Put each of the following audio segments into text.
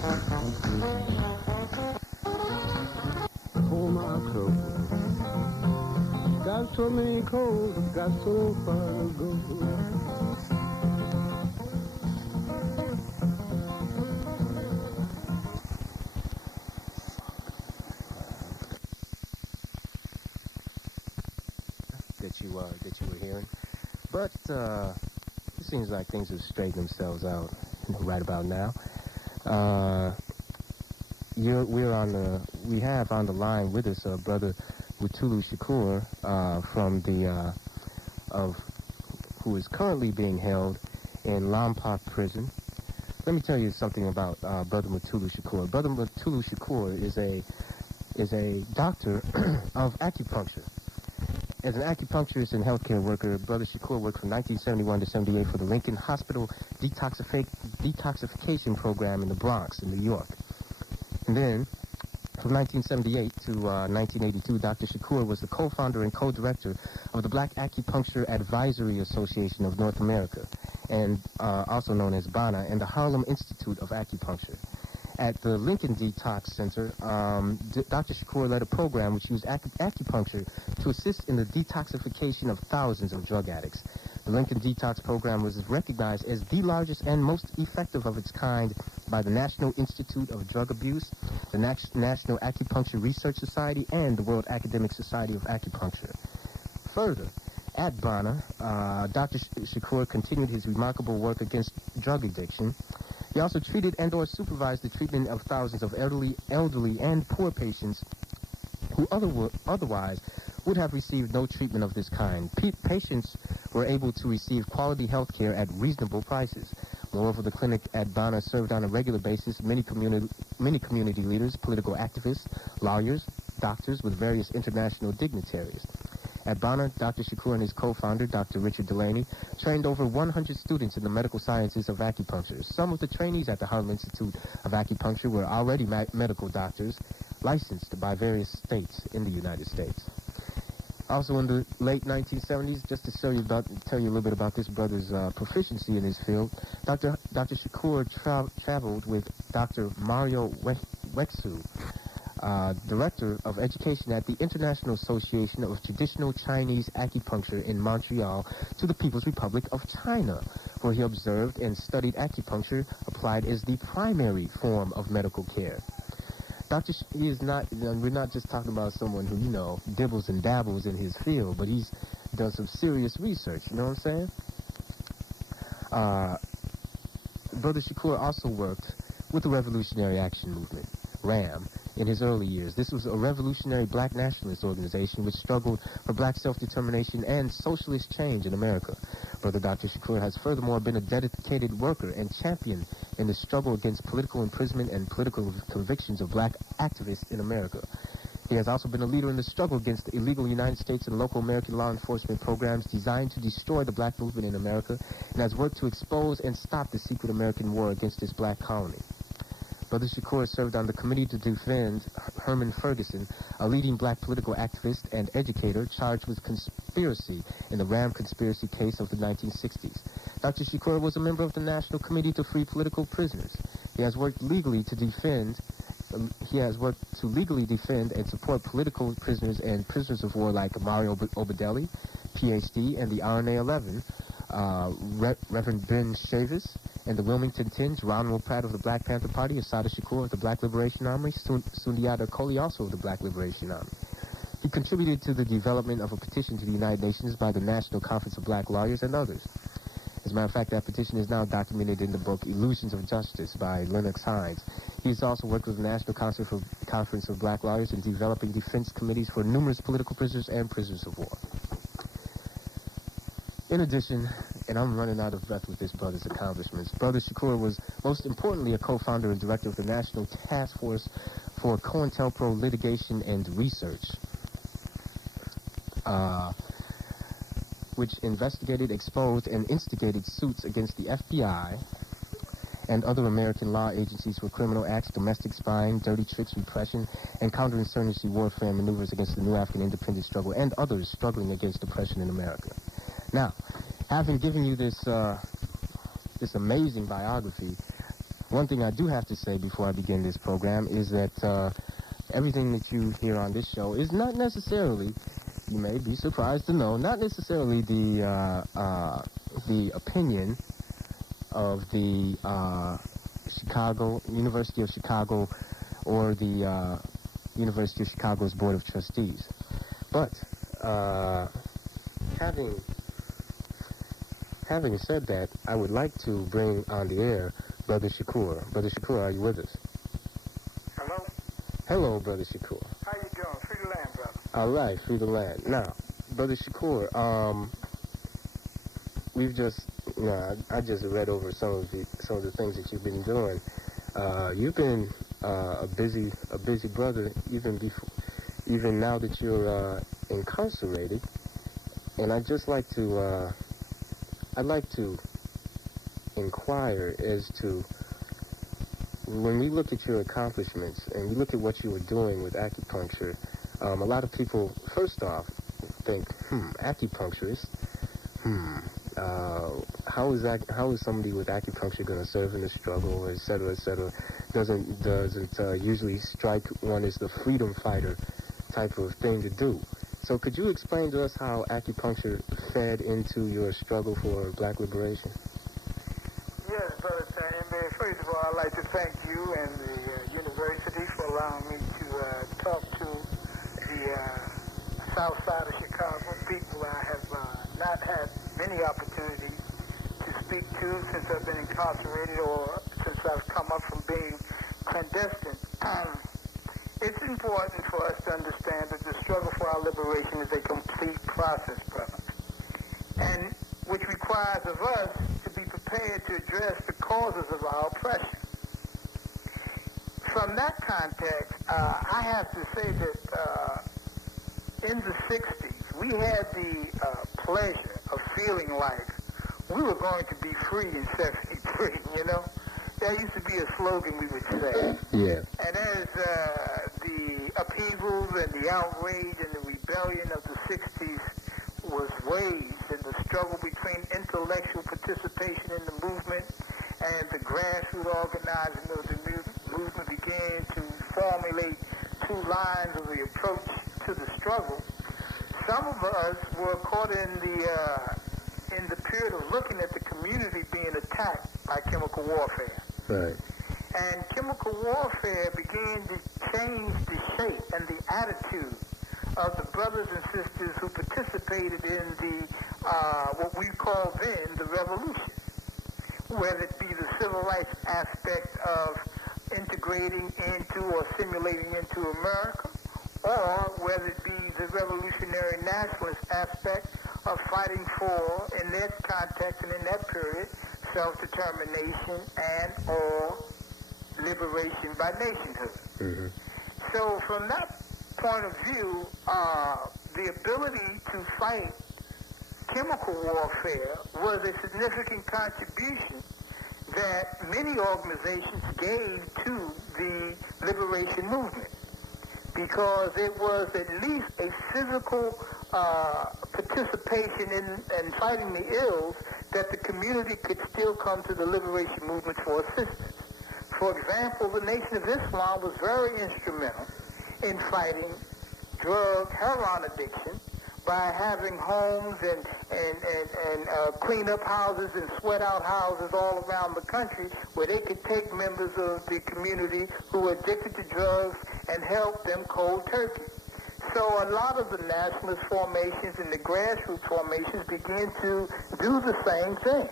Pull my clothes. Got so many cold, got so far to go. That you were hearing, but it seems like things have straightened themselves out right about now. We have on the line with us brother Mutulu Shakur who is currently being held in Lompoc prison. Let me tell you something about brother Mutulu Shakur. Brother Mutulu Shakur is a doctor of acupuncture. As an acupuncturist and healthcare worker, Brother Shakur worked from 1971 to 78 for the Lincoln Hospital Detoxification Program in the Bronx, in New York. And then, from 1978 to 1982, Dr. Shakur was the co-founder and co-director of the Black Acupuncture Advisory Association of North America, and also known as BANA, and the Harlem Institute of Acupuncture. At the Lincoln Detox Center, Dr. Shakur led a program which used acupuncture to assist in the detoxification of thousands of drug addicts. The Lincoln Detox Program was recognized as the largest and most effective of its kind by the National Institute of Drug Abuse, the National Acupuncture Research Society, and the World Academic Society of Acupuncture. Further, at BANA, Dr. Shakur continued his remarkable work against drug addiction. He also treated and/or supervised the treatment of thousands of elderly and poor patients who otherwise would have received no treatment of this kind. Patients were able to receive quality health care at reasonable prices. Moreover, the clinic at BANA served on a regular basis many community leaders, political activists, lawyers, doctors with various international dignitaries. At BANA, Dr. Shakur and his co-founder, Dr. Richard Delaney, trained over 100 students in the medical sciences of acupuncture. Some of the trainees at the Harlem Institute of Acupuncture were already medical doctors, licensed by various states in the United States. Also in the late 1970s, just to tell you a little bit about this brother's proficiency in his field, Dr. Shakur traveled with Dr. Mario Wexu, Director of Education at the International Association of Traditional Chinese Acupuncture in Montreal, to the People's Republic of China, where he observed and studied acupuncture applied as the primary form of medical care. We're not just talking about someone who, dibbles and dabbles in his field, but he's done some serious research, you know what I'm saying? Brother Shakur also worked with the Revolutionary Action Movement, RAM, in his early years. This was a revolutionary black nationalist organization which struggled for black self-determination and socialist change in America. Brother Dr. Shakur has furthermore been a dedicated worker and champion in the struggle against political imprisonment and political convictions of black activists in America. He has also been a leader in the struggle against the illegal United States and local American law enforcement programs designed to destroy the black movement in America, and has worked to expose and stop the secret American war against this black colony. Brother Shakur served on the committee to defend Herman Ferguson, a leading black political activist and educator charged with conspiracy in the Ram conspiracy case of the 1960s. Dr. Shakur was a member of the National Committee to Free Political Prisoners. He has worked to legally defend and support political prisoners and prisoners of war like Mario Obedelli, PhD, and the RNA-11, Reverend Ben Chavis, and the Wilmington Tins, Ronald Pratt of the Black Panther Party, Assata Shakur of the Black Liberation Army, Sundiata Kohli also of the Black Liberation Army. He contributed to the development of a petition to the United Nations by the National Conference of Black Lawyers and others. As a matter of fact, that petition is now documented in the book Illusions of Justice by Lennox Hines. He has also worked with the National Conference of Black Lawyers in developing defense committees for numerous political prisoners and prisoners of war. In addition, and I'm running out of breath with this brother's accomplishments, Brother Shakur was most importantly a co-founder and director of the National Task Force for COINTELPRO Litigation and Research, which investigated, exposed, and instigated suits against the FBI and other American law agencies for criminal acts, domestic spying, dirty tricks, repression, and counterinsurgency warfare maneuvers against the new African independence struggle and others struggling against oppression in America. Now, having given you this amazing biography, One thing I do have to say before I begin this program is that everything that you hear on this show is not necessarily, you may be surprised to know, not necessarily the opinion of the University of Chicago, or the University of Chicago's Board of Trustees. But having said that, I would like to bring on the air Brother Shakur. Brother Shakur, are you with us? Hello? Hello, Brother Shakur. How you doing? Free the land, brother. All right, free the land. Now, Brother Shakur, we've just, I just read over some of the things that you've been doing. You've been a busy brother even now that you're incarcerated. And I'd like to inquire as to, when we look at your accomplishments and we look at what you were doing with acupuncture, a lot of people, first off, think, acupuncturist, how is somebody with acupuncture going to serve in the struggle, et cetera, et cetera? Doesn't usually strike one as the freedom fighter type of thing to do. So could you explain to us how acupuncture fed into your struggle for black liberation? Yes, Brother Sam. First of all, I'd like to thank you and the university for allowing me to talk to the south side of Chicago, people I have not had many opportunities to speak to since I've been incarcerated or since I've come up from being clandestine. It's important for us to understand that the struggle for our liberation is a complete process, brother, and which requires of us to be prepared to address the causes of our oppression. From that context, I have to say that in the 60s, we had the pleasure of feeling like we were going to be free in 73, you know? That used to be a slogan we would say. Yeah. And as the upheavals and the outrage and the rebellion of the 60s was waged, and the struggle between intellectual participation in the movement and the grassroots organizing of the movement began to formulate two lines of the approach to the struggle, some of us were caught in the period of looking at the community being attacked by chemical warfare. Right. And chemical warfare began to change the shape and the attitude of the brothers and sisters who participated in the, what we call then, the revolution. Whether it be the civil rights aspect of integrating into or assimilating into America, or whether it be the revolutionary nationalist aspect of fighting for, in that context and in that period, self-determination and or liberation by nationhood. Mm-hmm. So from that point of view, the ability to fight chemical warfare was a significant contribution that many organizations gave to the liberation movement, because it was at least a physical participation in fighting the ills that the community could still come to the liberation movement for assistance. For example, the Nation of Islam was very instrumental in fighting drug heroin addiction by having homes and clean up houses and sweat out houses all around the country where they could take members of the community who were addicted to drugs and help them cold turkey. So a lot of the nationalist formations and the grassroots formations began to do the same thing.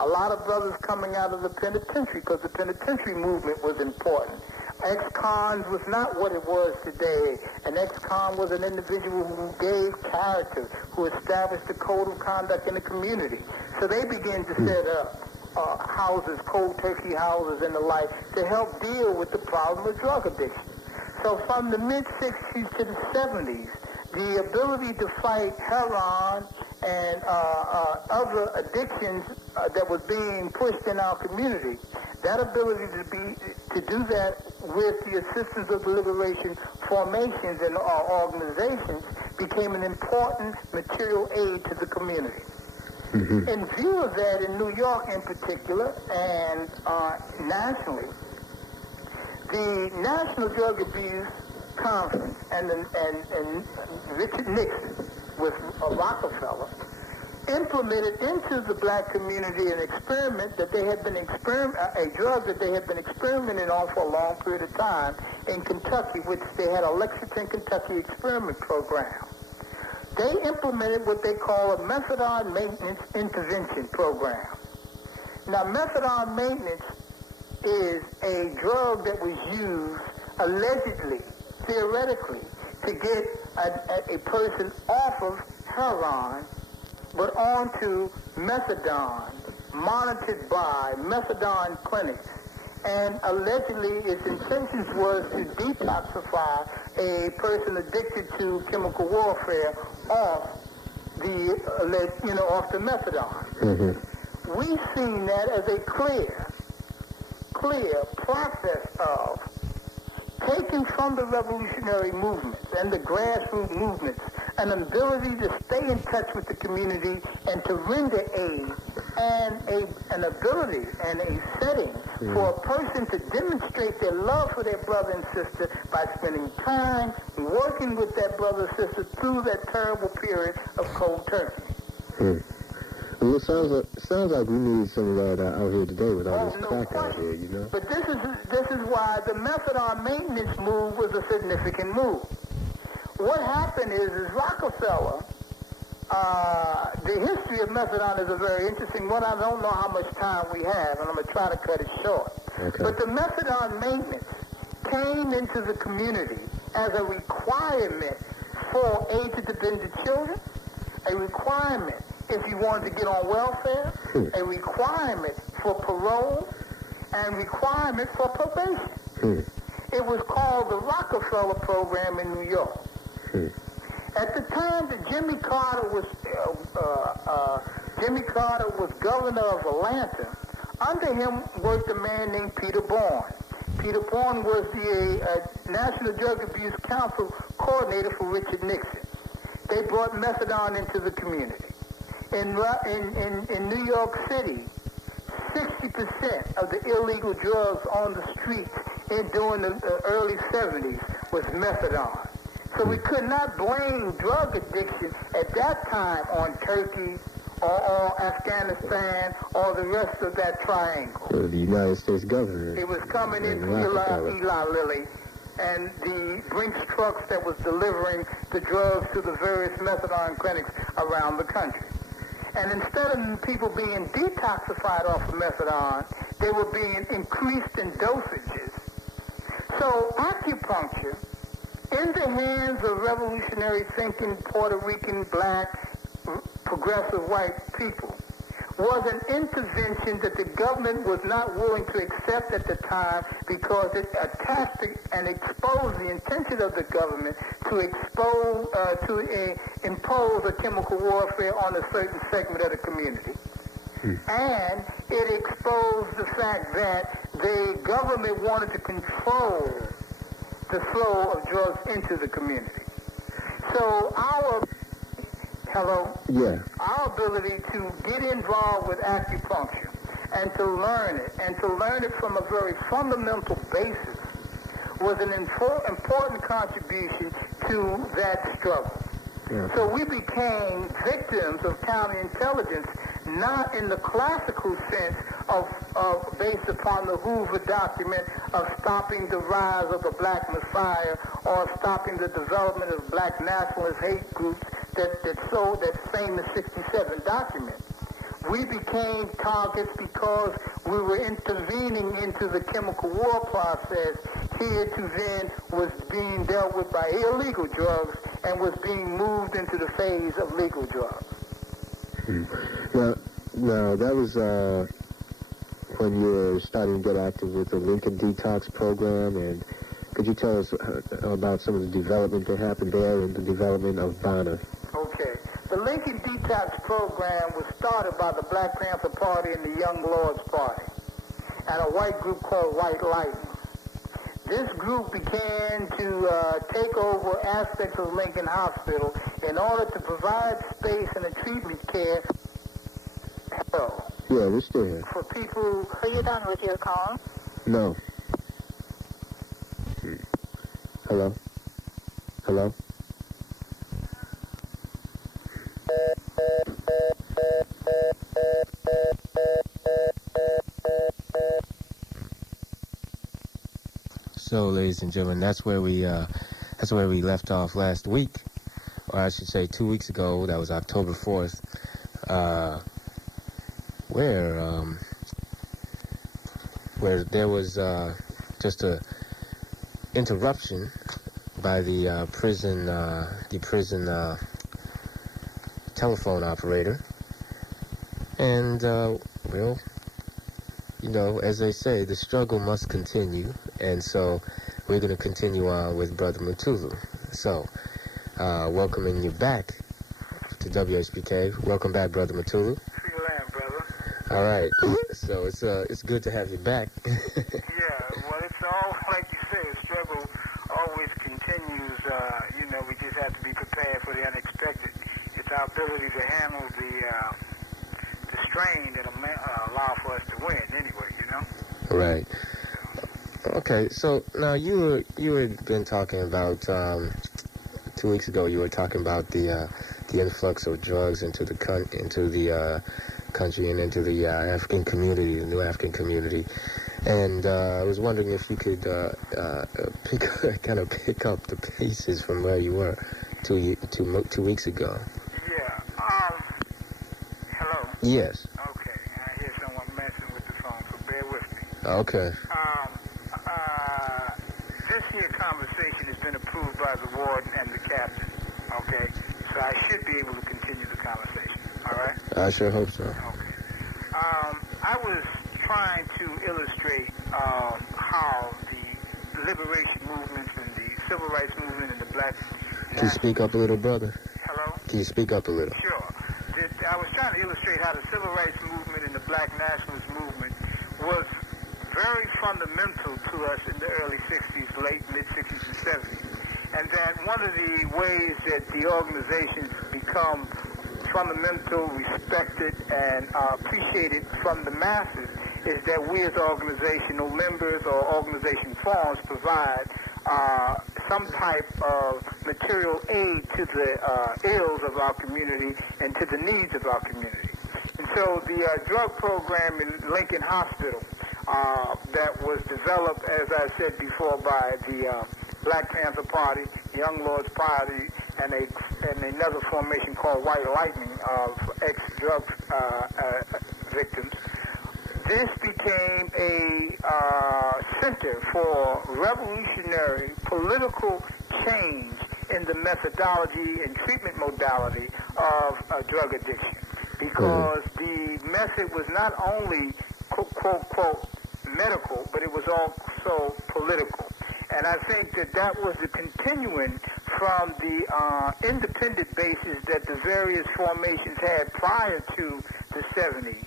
A lot of brothers coming out of the penitentiary, because the penitentiary movement was important. Ex-cons was not what it was today. An ex-con was an individual who gave character, who established a code of conduct in the community. So they began to set up houses, cold turkey houses and the like, to help deal with the problem of drug addiction. So from the mid-60s to the 70s, the ability to fight heroin and other addictions that was being pushed in our community, that ability to do that with the assistance of the liberation formations and organizations became an important material aid to the community. In view of that, in New York in particular, and nationally, the National Drug Abuse Conference and Richard Nixon with Rockefeller implemented into the black community an experiment that they had been a drug that they had been experimenting on for a long period of time in Kentucky, which they had a Lexington, Kentucky experiment program. They implemented what they call a methadone maintenance intervention program. Now, methadone maintenance is a drug that was used allegedly, theoretically, to get a person off of heroin but onto methadone, monitored by methadone clinics. And allegedly, its intentions was to detoxify a person addicted to chemical warfare off the methadone. We've seen that as a clear process of taking from the revolutionary movements and the grassroots movements an ability to stay in touch with the community and to render aid and an ability and a setting for a person to demonstrate their love for their brother and sister by spending time working with that brother and sister through that terrible period of cold turkey. Well, it sounds like we need some of that out here today with all this crack out here, you know? But this is why the methadone maintenance move was a significant move. What happened is Rockefeller, the history of methadone is a very interesting one. I don't know how much time we have, and I'm going to try to cut it short. Okay. But the methadone maintenance came into the community as a requirement for age-dependent children, a requirement if you wanted to get on welfare, a requirement for parole, and requirement for probation. It was called the Rockefeller Program in New York. At the time that Jimmy Carter was governor of Atlanta, under him worked a man named Peter Bourne. Peter Bourne was the National Drug Abuse Council coordinator for Richard Nixon. They brought methadone into the community. In New York City, 60% of the illegal drugs on the streets during the early 70s was methadone. So we could not blame drug addiction at that time on Turkey or Afghanistan or the rest of that triangle. Or the United States government. It was coming in from Eli Lilly and the Brinks trucks that was delivering the drugs to the various methadone clinics around the country. And instead of people being detoxified off of methadone, they were being increased in dosages. So acupuncture, in the hands of revolutionary thinking Puerto Rican, black, progressive white people, was an intervention that the government was not willing to accept at the time because it attacked and exposed the intention of the government to impose a chemical warfare on a certain segment of the community. And it exposed the fact that the government wanted to control the flow of drugs into the community. So our ability to get involved with acupuncture and to learn it from a very fundamental basis was an important contribution to that struggle. Yeah. So we became victims of counterintelligence, not in the classical sense of based upon the Hoover document of stopping the rise of the Black Messiah or stopping the development of black nationalist hate groups that famous 67 document. We became targets because we were intervening into the chemical war process here to then was being dealt with by illegal drugs and was being moved into the phase of legal drugs. Now that was when you were starting to get active with the Lincoln Detox program, and could you tell us about some of the development that happened there and the development of Bonner? Okay. The Lincoln Detox program was started by the Black Panther Party and the Young Lords Party and a white group called White Lightning. This group began to take over aspects of Lincoln Hospital in order to provide space and a treatment care So, Yeah, we're still here. for people... Are you done with your call? No. Hello? Hello? So, ladies and gentlemen, that's where we left off last week, or I should say 2 weeks ago. That was October 4th, where there was just a interruption by the prison telephone operator, and well, you know, as they say, the struggle must continue, and so we're going to continue on with Brother Mutulu. So, welcoming you back to WHBK. Welcome back, Brother Mutulu. Free land, brother. All right. So it's good to have you back. Yeah, well, it's all, like you say, the struggle always continues. You know, we just have to be prepared for the unexpected. It's our ability to handle the strain that allow for us to win anyway, you know? Right. Okay, so now you had been talking about 2 weeks ago. You were talking about the influx of drugs into the country and into the African community, the new African community, and I was wondering if you could pick up the paces from where you were 2 weeks ago. Yeah. Hello. Yes. Okay. I hear someone messing with the phone, so bear with me. Okay. This here conversation has been approved by the warden and the captain. Okay. So I should be able to continue the conversation. All right. I sure hope so. Okay. I was trying to illustrate how the liberation movements and the civil rights movement and the black... Can you speak up a little, brother? Hello? Can you speak up a little? Sure. I was trying to illustrate how the civil rights movement and the black nationalist movement was very fundamental to us in the early 60s, late, mid-60s and 70s. And that one of the ways that the organizations become fundamental, respected, and appreciated from the masses is that we as organizational members or organization forms provide some type of material aid to the ills of our community and to the needs of our community. And so the drug program in Lincoln Hospital that was developed, as I said before, by the Black Panther Party, Young Lords Party, and another formation called White Lightning of ex-drug victims. This became a center for revolutionary political change in the methodology and treatment modality of drug addiction, because the method was not only quote, medical, but it was also political. And I think that was the continuing from the independent basis that the various formations had prior to the 70s.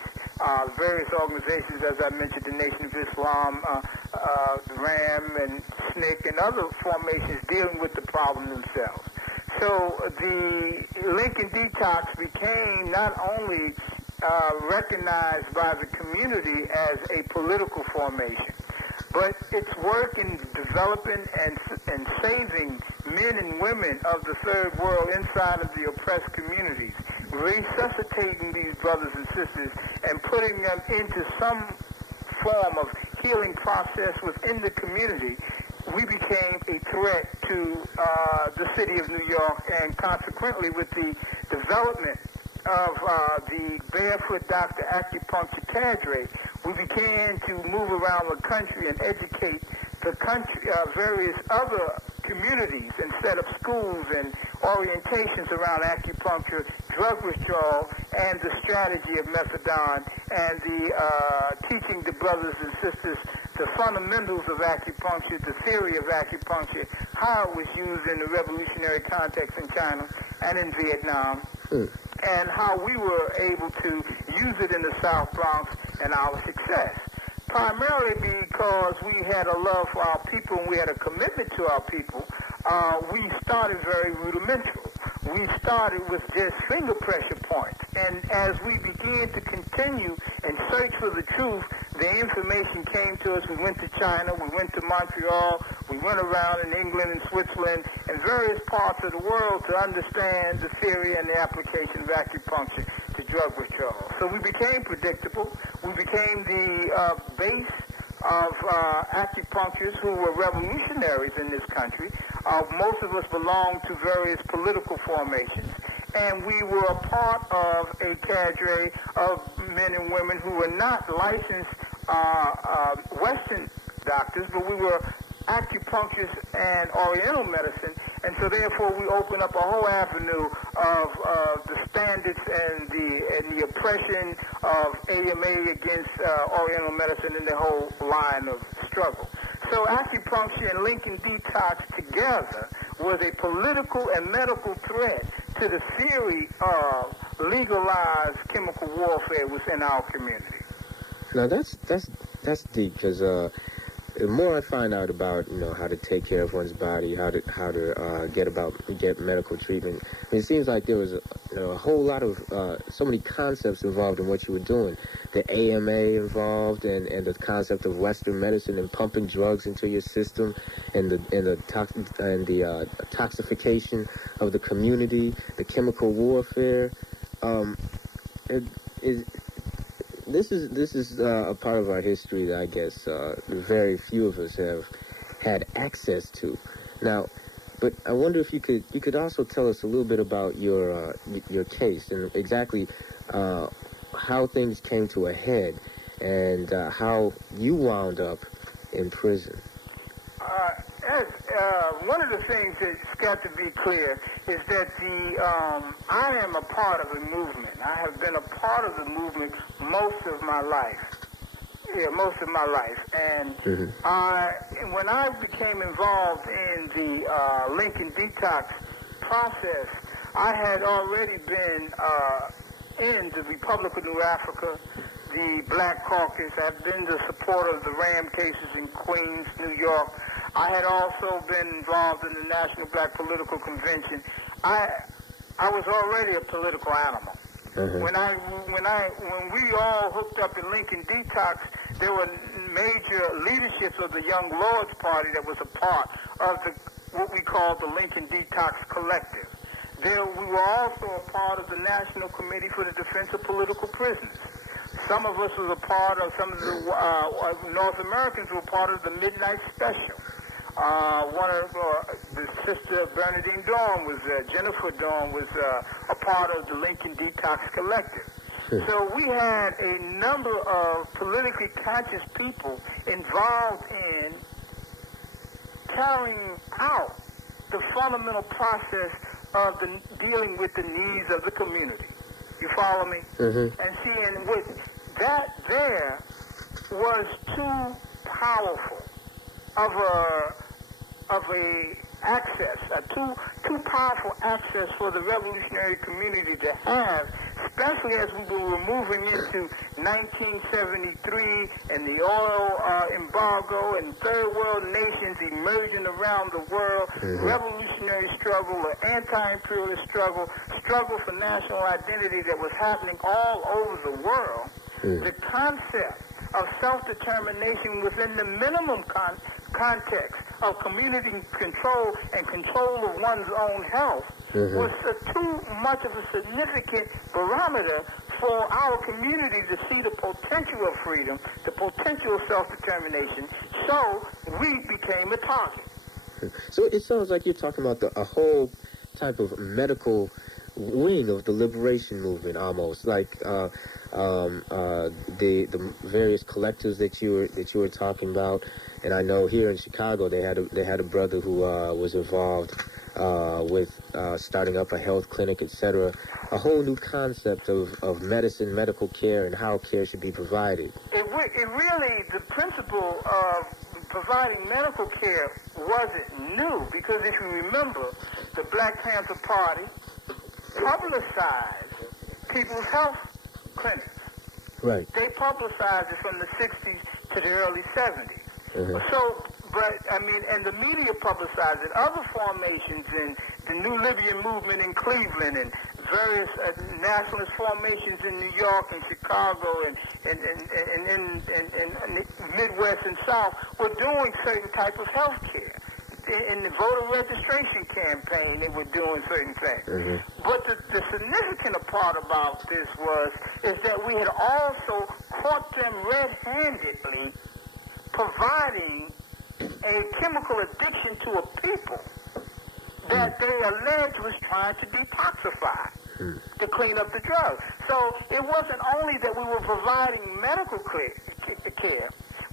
Various organizations, as I mentioned, the Nation of Islam, RAM and SNCC, and other formations dealing with the problem themselves. So the Lincoln Detox became not only recognized by the community as a political formation, but its work in developing and saving men and women of the third world inside of the oppressed communities, resuscitating these brothers and sisters and putting them into some form of healing process within the community, we became a threat to the city of New York, and consequently with the development of the Barefoot Doctor Acupuncture cadre, we began to move around the country and educate the country, various other communities, and set up schools and orientations around acupuncture, drug withdrawal, and the strategy of methadone, and the teaching the brothers and sisters the fundamentals of acupuncture, the theory of acupuncture, how it was used in the revolutionary context in China and in Vietnam, and how we were able to use it in the South Bronx and our success. Primarily because we had a love for our people and we had a commitment to our people, we started very rudimental. we started with just finger pressure points. And as we began to continue and search for the truth, the information came to us. We went to China, we went to Montreal, we went around in England and Switzerland and various parts of the world to understand the theory and the application of acupuncture to drug withdrawal. So we became predictable. We became the base of acupuncturists who were revolutionaries in this country. Most of us belonged to various political formations, and we were a part of a cadre of men and women who were not licensed Western doctors, but we were acupuncturists and Oriental medicine, and so therefore we opened up a whole avenue of the standards and the oppression of AMA against Oriental medicine and the whole line of struggle. So acupuncture and Lincoln Detox together was a political and medical threat to the theory of legalized chemical warfare within our community. Now that's deep, because the more I find out about how to take care of one's body, how to get medical treatment, I mean, it seems like there was a whole lot of so many concepts involved in what you were doing. The AMA involved, and the concept of Western medicine and pumping drugs into your system, and the toxification of the community, the chemical warfare. This is a part of our history that I guess very few of us have had access to. Now, but I wonder if you could also tell us a little bit about your case and exactly how things came to a head and how you wound up in prison. One of the things that's got to be clear is that I am a part of a movement. I have been a part of the movement most of my life. Yeah, most of my life. And when I became involved in the Lincoln Detox process, I had already been in the Republic of New Africa, the Black Caucus. I've been the supporter of the Ram cases in Queens, New York. I had also been involved in the National Black Political Convention. I was already a political animal. When we all hooked up in Lincoln Detox, there were major leaderships of the Young Lords Party that was a part of what we called the Lincoln Detox Collective. We were also a part of the National Committee for the Defense of Political Prisoners. Some of us was a part of, some of the North Americans were part of the Midnight Special. One of the sister Bernadine Dawn was, Jennifer Dawn was a part of the Lincoln Detox Collective. So we had a number of politically conscious people involved in carrying out the fundamental process of dealing with the needs of the community. You follow me? And seeing what that there was too powerful of a access, too powerful access for the revolutionary community to have, especially as we were moving into 1973 and the oil embargo and third world nations emerging around the world, revolutionary struggle, or anti-imperialist struggle for national identity that was happening all over the world. The concept of self-determination within the minimum context of community control and control of one's own health was too much of a significant barometer for our community to see the potential of freedom, the potential of self-determination. So we became a target. So it sounds like you're talking about a whole type of medical wing of the liberation movement, almost like the various collectives that you were talking about. And I know here in Chicago they had a brother who was involved with starting up a health clinic, etc. A whole new concept of medicine, medical care, and how care should be provided. It really, the principle of providing medical care wasn't new, because if you remember, the Black Panther Party publicized people's health clinics. Right. They publicized it from the 60s to the early 70s. So, but, I mean, and the media publicized it. Other formations in the New Libyan movement in Cleveland and various nationalist formations in New York and Chicago and Midwest and South were doing certain type of health care. In the voter registration campaign, they were doing certain things. Mm-hmm. But the significant part about this is that we had also caught them red-handedly providing a chemical addiction to a people that they alleged was trying to detoxify, to clean up the drugs. So it wasn't only that we were providing medical care,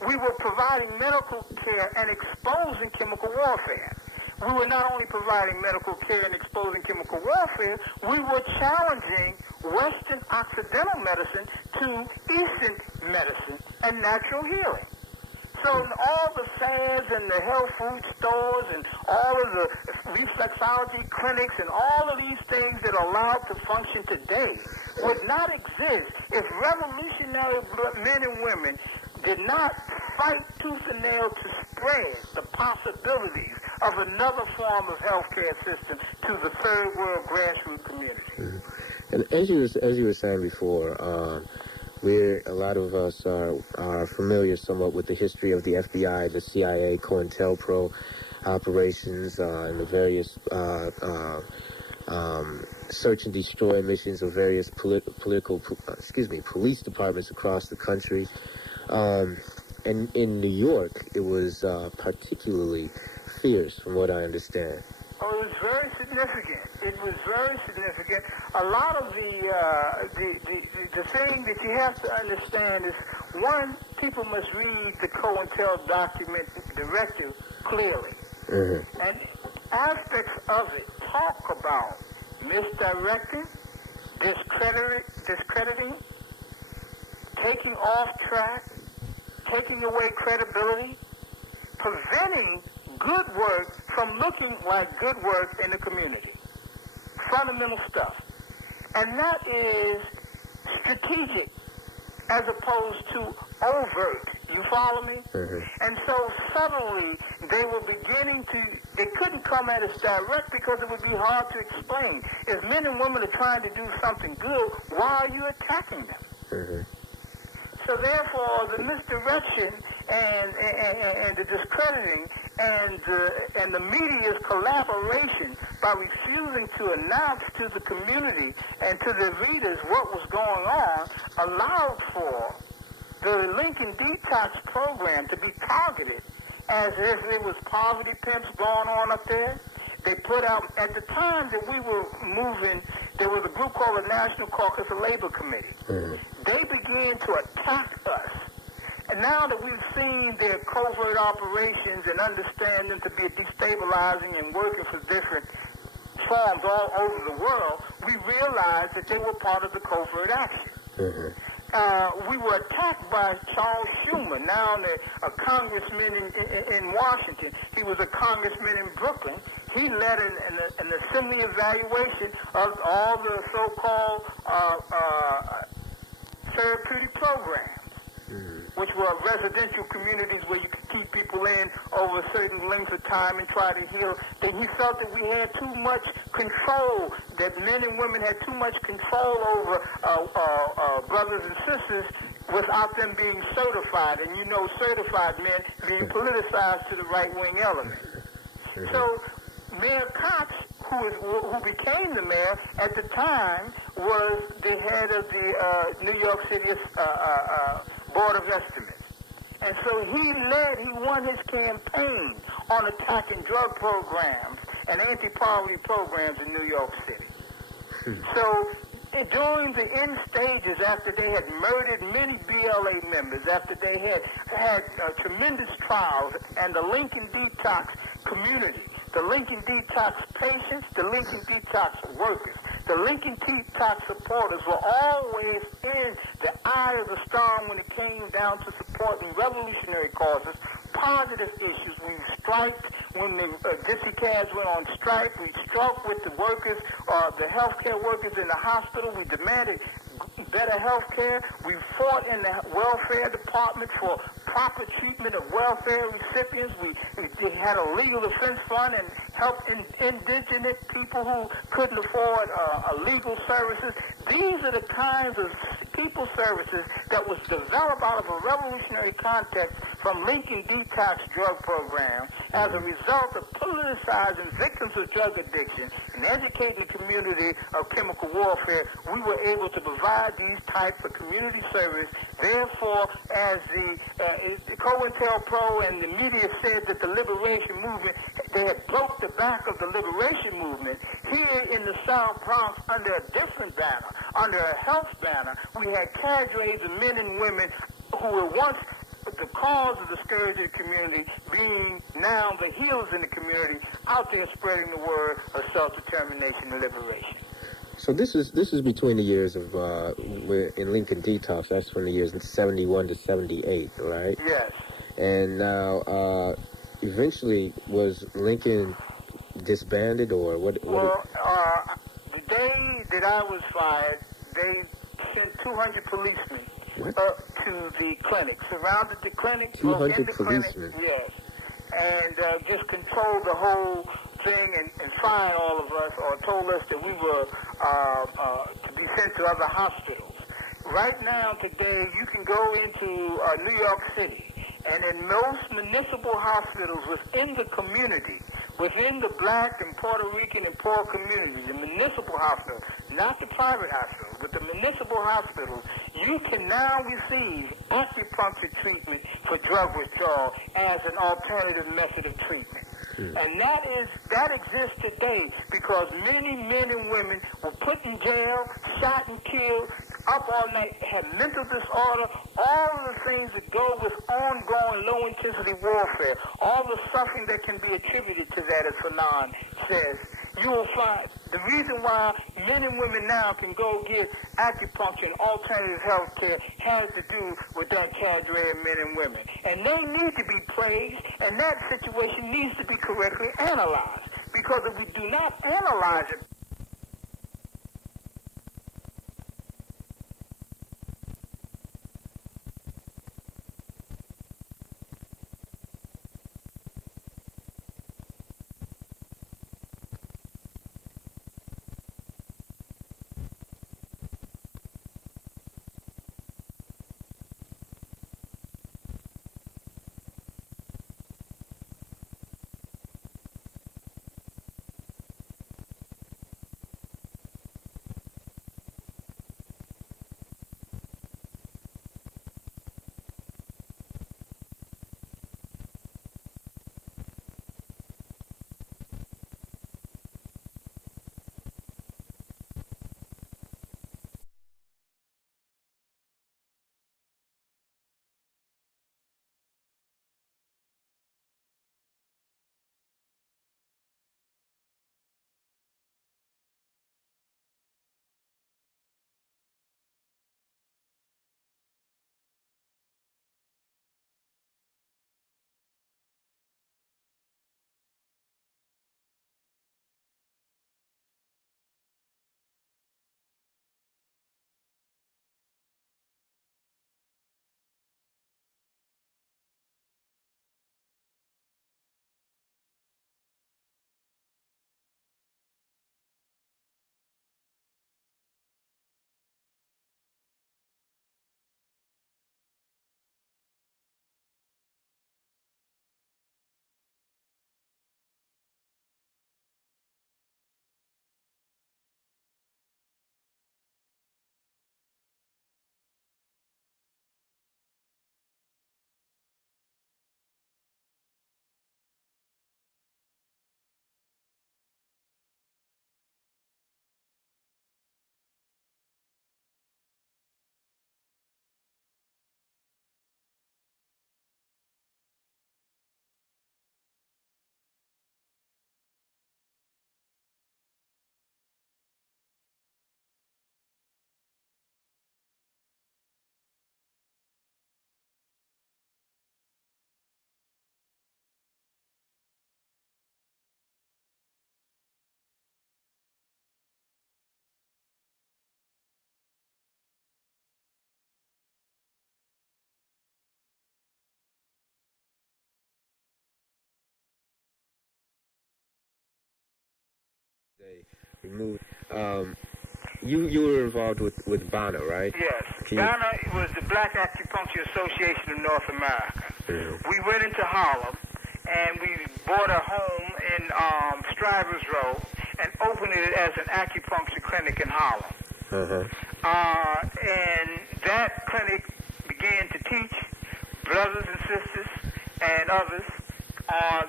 we were providing medical care and exposing chemical warfare. We were not only providing medical care and exposing chemical warfare, we were challenging Western Occidental medicine to Eastern medicine and natural healing. So all the fads and the health food stores and all of the reflexology clinics and all of these things that are allowed to function today would not exist if revolutionary men and women did not fight tooth and nail to spread the possibilities of another form of healthcare system to the third world grassroots community. Mm-hmm. And as you were saying before, a lot of us are familiar somewhat with the history of the FBI, the CIA, COINTELPRO operations, and the various search and destroy missions of various police departments across the country. And in New York, it was particularly fierce, from what I understand. Oh, it was very significant. It was very significant. A lot of the thing that you have to understand is, one, people must read the COINTEL document directive clearly. Mm-hmm. And aspects of it talk about misdirecting, discrediting, taking off track, taking away credibility, preventing good work from looking like good work in the community. Fundamental stuff. And that is strategic as opposed to overt. You follow me? Mm-hmm. And so suddenly they were beginning to, they couldn't come at us direct because it would be hard to explain. If men and women are trying to do something good, why are you attacking them? Mm-hmm. So therefore, the misdirection and the discrediting and the media's collaboration by refusing to announce to the community and to the readers what was going on allowed for the Lincoln Detox program to be targeted as if it was poverty pimps going on up there. They put out, at the time that we were moving, there was a group called the National Caucus of Labor Committee. Mm-hmm. They began to attack us. And now that we've seen their covert operations and understand them to be destabilizing and working for different forms all over the world, we realized that they were part of the covert action. Mm-hmm. We were attacked by Charles Schumer, now a congressman in Washington. He was a congressman in Brooklyn. He led an assembly evaluation of all the so-called therapeutic programs, which were residential communities where you could keep people in over a certain length of time and try to heal. Then he felt that we had too much control, that men and women had too much control over brothers and sisters without them being certified. And you know, certified men being politicized to the right-wing element. So Mayor Cox, who became the mayor at the time, was the head of the New York City Board of Estimates. And so he won his campaign on attacking drug programs and anti-poverty programs in New York City. So during the end stages, after they had murdered many BLA members, after they had tremendous trials, and the Lincoln Detox community, the Lincoln Detox patients, the Lincoln Detox workers, the Lincoln Detox supporters were always in the eye of the storm when it came down to supporting revolutionary causes, positive issues. We striked when the Gypsy Cabs went on strike. We struck with the workers, the healthcare workers in the hospital. We demanded better health care. We fought in the welfare department for proper treatment of welfare recipients. We had a legal defense fund and helped indigent people who couldn't afford legal services. These are the kinds of people services that was developed out of a revolutionary context from Lincoln Detox drug program as a result of politicizing victims of drug addiction and educating the community of chemical warfare. We were able to provide these types of community service. Therefore, as the COINTELPRO and the media said that the liberation movement, they had broke the back of the liberation movement, here in the South Bronx, under a different banner, under a health banner, we had cadres of men and women who were once the cause of the scourge of the community, being now the healers in the community, out there spreading the word of self-determination and liberation. So this is between the years of we're in Lincoln Detox. That's from the years 71 to 78, right? Yes. And now, eventually, was Lincoln disbanded, or what? Well, the day that I was fired, they sent 200 policemen to the clinic, surrounded the clinic. 200 policemen. Yes, and just controlled the whole thing and fined all of us, or told us that we were to be sent to other hospitals. Right now, today, you can go into New York City, and in most municipal hospitals within the community, within the black and Puerto Rican and poor communities, the municipal hospitals, not the private hospitals, but the municipal hospitals, you can now receive acupuncture treatment for drug withdrawal as an alternative method of treatment. And that exists today because many men and women were put in jail, shot and killed, up all night, had mental disorder, all of the things that go with ongoing low-intensity warfare, all the suffering that can be attributed to that, as Fanon says. You will find the reason why men and women now can go get acupuncture and alternative health care has to do with that cadre of men and women. And they need to be praised, and that situation needs to be correctly analyzed. Because if we do not analyze it, Removed. You were involved with BANA, right? Yes. BANA was the Black Acupuncture Association of North America. Mm-hmm. We went into Harlem, and we bought a home in Strivers Row and opened it as an acupuncture clinic in Harlem. And that clinic began to teach brothers and sisters and others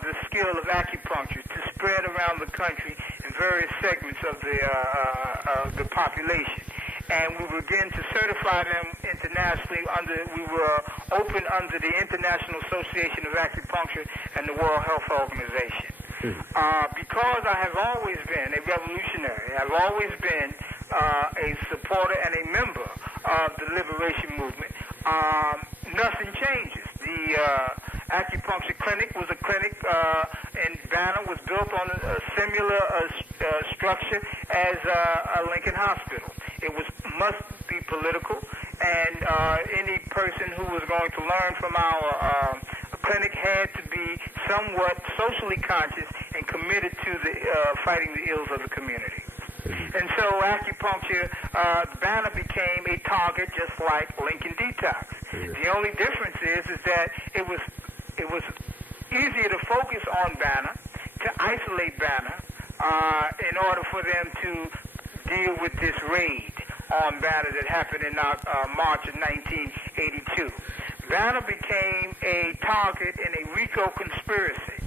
the skill of acupuncture to spread around the country in various segments of the population. And we began to certify them internationally we were open under the International Association of Acupuncture and the World Health Organization. Because I have always been a revolutionary, I've always been a supporter and a member of the liberation movement, nothing changes. The acupuncture clinic was a clinic, and BANA was built on a similar structure as Lincoln Hospital. It must be political, and any person who was going to learn from our clinic had to be somewhat socially conscious and committed to fighting the ills of the community. And so acupuncture, BANA became a target just like Lincoln Detox. The only difference is that it was easier to focus on BANA, to isolate BANA, in order for them to deal with this raid on BANA that happened in March of 1982. BANA became a target in a RICO conspiracy.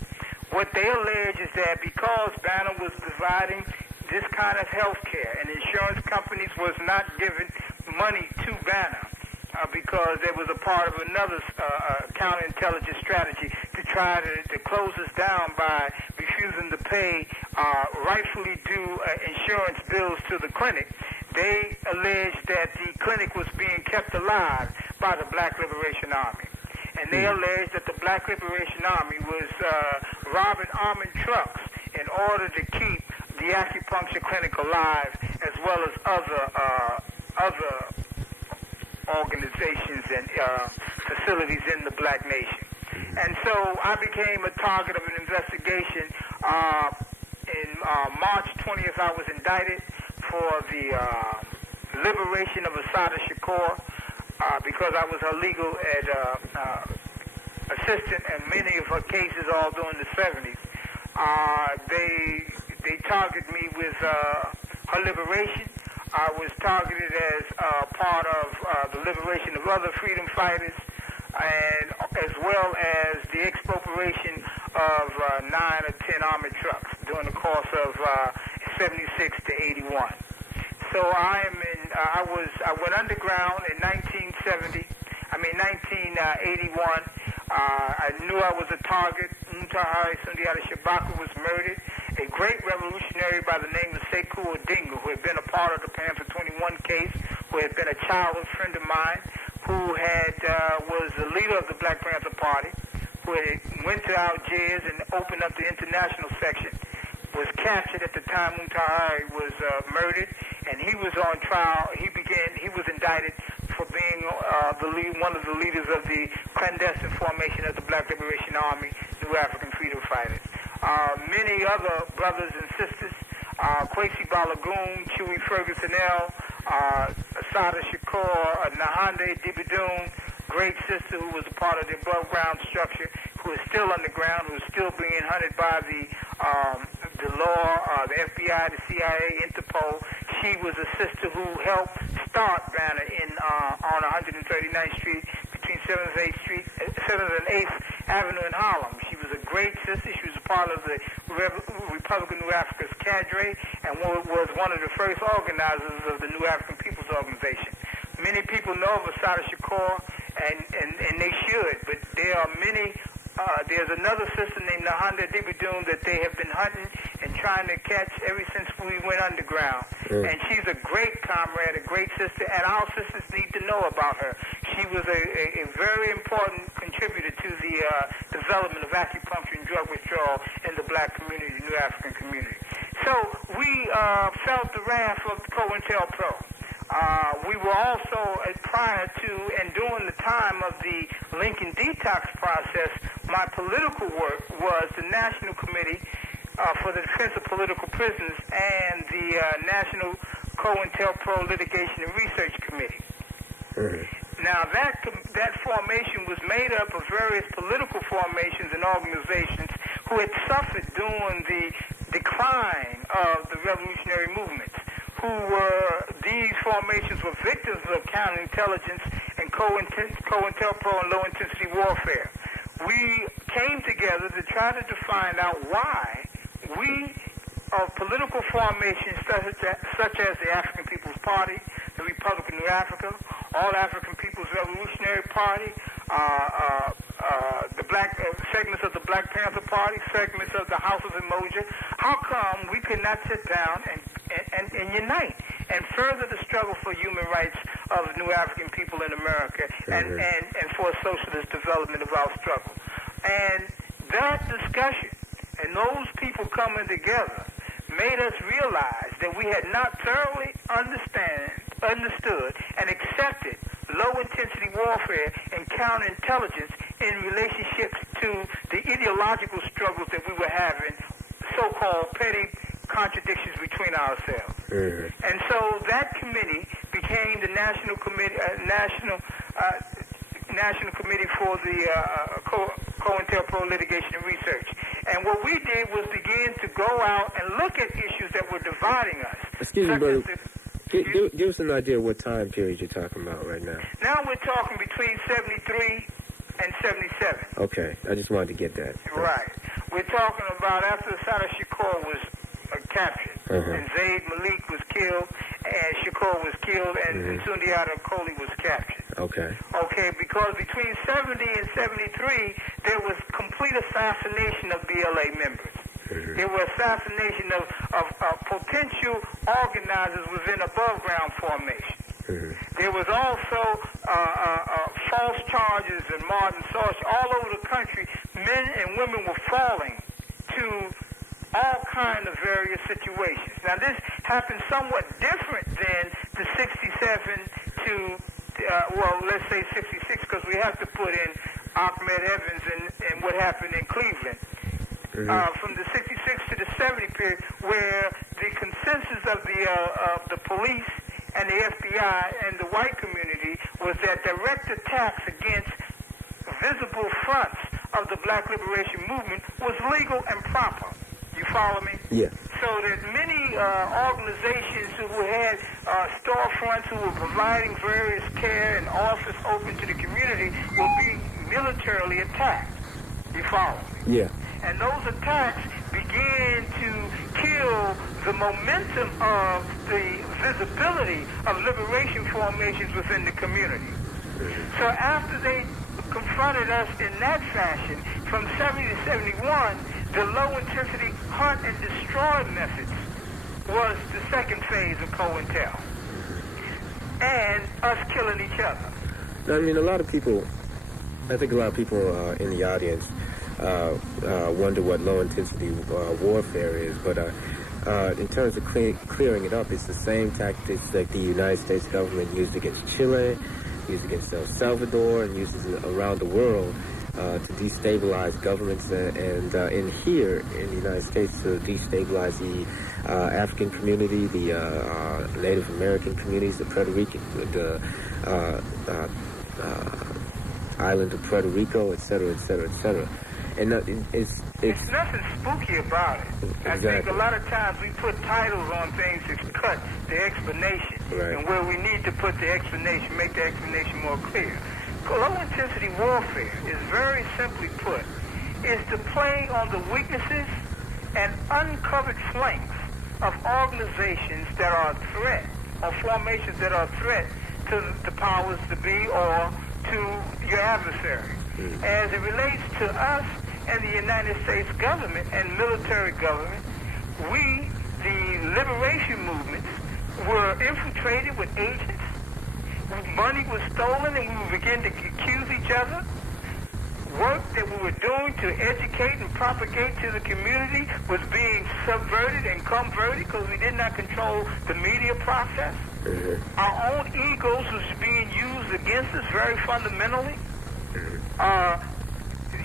What they allege is that because BANA was providing this kind of health care, and insurance companies was not giving money to BANA because there was a part of another counterintelligence strategy to try to close us down by refusing to pay rightfully due insurance bills to the clinic. They alleged that the clinic was being kept alive by the Black Liberation Army. And they alleged that the Black Liberation Army was robbing armored trucks in order to keep the acupuncture clinic alive, as well as other organizations and facilities in the Black nation. And so I became a target of an investigation. In March 20th, I was indicted for the liberation of Mutulu Shakur because I was her legal assistant in many of her cases all during the 70s. They targeted me with her liberation. I was targeted as part of the liberation of other freedom fighters, and as well as the expropriation of 9 or 10 armored trucks during the course of 76 to 81. So I went underground in 1981. I knew I was a target. Mutulu Shakur was murdered. A great revolutionary by the name of Sekou Odinga, who had been a part of the Panther 21 case, who had been a childhood friend of mine, who was the leader of the Black Panther Party, who went to Algiers and opened up the international section, was captured at the time Mutulu was murdered, and he was on trial. He was indicted for being one of the leaders of the clandestine formation of the Black Liberation Army, New African Freedom Fighters. Many other brothers and sisters, Kwesi Balagoon, Chewy Ferguson-El, Asada Shakur, Nahande Dibidoon, great sister who was a part of the above ground structure, who is still underground, who is still being hunted by the law, the FBI, the CIA, Interpol. She was a sister who helped start BANA on 139th Street between 7th and 8th Avenue in Harlem. She was a great sister. She was a part of the Republican New Africa's cadre and was one of the first organizers of the New African People's Organization. Many people know of Asada Shakur, and they should, but there are many. There's another sister named Nahanda Dibidoon that they have been hunting and trying to catch ever since we went underground. And she's a great comrade, a great sister, and our sisters need to know about her. She was a very important contributor to the development of acupuncture and drug withdrawal in the Black community, the New African community. So we felt the wrath of COINTELPRO. We were also, prior to and during the time of the Lincoln Detox process, my political work was the National Committee for the Defense of Political Prisoners and the National COINTELPRO Litigation and Research Committee. Now, that formation was made up of various political formations and organizations who had suffered during the decline of the revolutionary movements. These formations were victims of counterintelligence and COINTELPRO and low-intensity warfare. We came together to try to find out why we, of political formations such as the African People's Party, the Republic of New Africa, All African People's Revolutionary Party, the black segments of the Black Panther Party, segments of the House of Umoja, how come we could not sit down and unite and further the struggle for human rights of New African people in America and for socialist development of our struggle? And that discussion and those people coming together made us realize that we had not thoroughly understood and accepted low-intensity warfare and counterintelligence in relationships to the ideological struggles that we were having, so-called petty contradictions between ourselves. And so that committee became the National Committee for the COINTELPRO Litigation and Research. And what we did was begin to go out and look at issues that were dividing us. Excuse me, brother. Give us an idea of what time period you're talking about right now. Now we're talking between 73 and 77. Okay, I just wanted to get that. Right. We're talking about after Mutulu Shakur was captured, and Zaid Malik was killed, and Shakur was killed, and Sundiata Acoli was captured. Okay. Okay, because between 70 and 73, there was complete assassination of BLA members. There was assassination of potential organizers within above-ground formation. There was also false charges and modern sorcery all over the country. Men and women were falling to all kinds of various situations. Now, this happened somewhat different than the 67 to, let's say 66, because we have to put in Ahmed Evans and what happened in Cleveland. From the 66 to the 70 period, where the consensus of the police and the FBI and the white community was that direct attacks against visible fronts of the Black Liberation Movement was legal and proper. You follow me? Yeah. So that many organizations who had storefronts, who were providing various care and office open to the community, will be militarily attacked. You follow me? Yeah. And those attacks began to kill the momentum of the visibility of liberation formations within the community. So after they confronted us in that fashion, from 70 to 71, the low-intensity hunt and destroy methods was the second phase of COINTEL. And us killing each other. I mean, I think a lot of people in the audience wonder what low-intensity warfare is, but in terms of clearing it up, it's the same tactics that the United States government used against Chile, used against El Salvador, and uses around the world to destabilize governments and in here in the United States to destabilize the African community, the Native American communities, the Puerto Rican, the island of Puerto Rico, etc., etc., etc. And it's nothing spooky about it. Exactly. I think a lot of times we put titles on things to cut the explanation. Right. And where we need to put the explanation, make the explanation more clear. Low-intensity warfare is very simply put, is to play on the weaknesses and uncovered flanks of organizations that are a threat, or formations that are a threat to the powers to be or to your adversary. As it relates to us and the United States government and military government, we, the liberation movements, were infiltrated with agents. Money was stolen and we began to accuse each other. Work that we were doing to educate and propagate to the community was being subverted and converted because we did not control the media process. Our own egos was being used against us very fundamentally.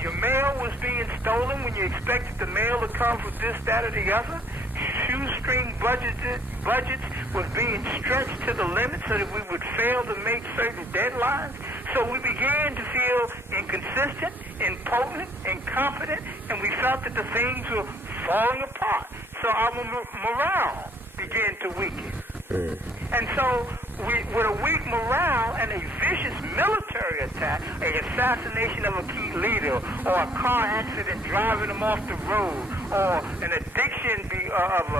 Your mail was being stolen when you expected the mail to come from this, that, or the other. Shoestring budgets was being stretched to the limit so that we would fail to make certain deadlines. So we began to feel inconsistent, impotent, incompetent, and we felt that the things were falling apart. So our morale began to weaken. And so with a weak morale and a vicious military attack, an assassination of a key leader, or a car accident driving them off the road, or an addiction of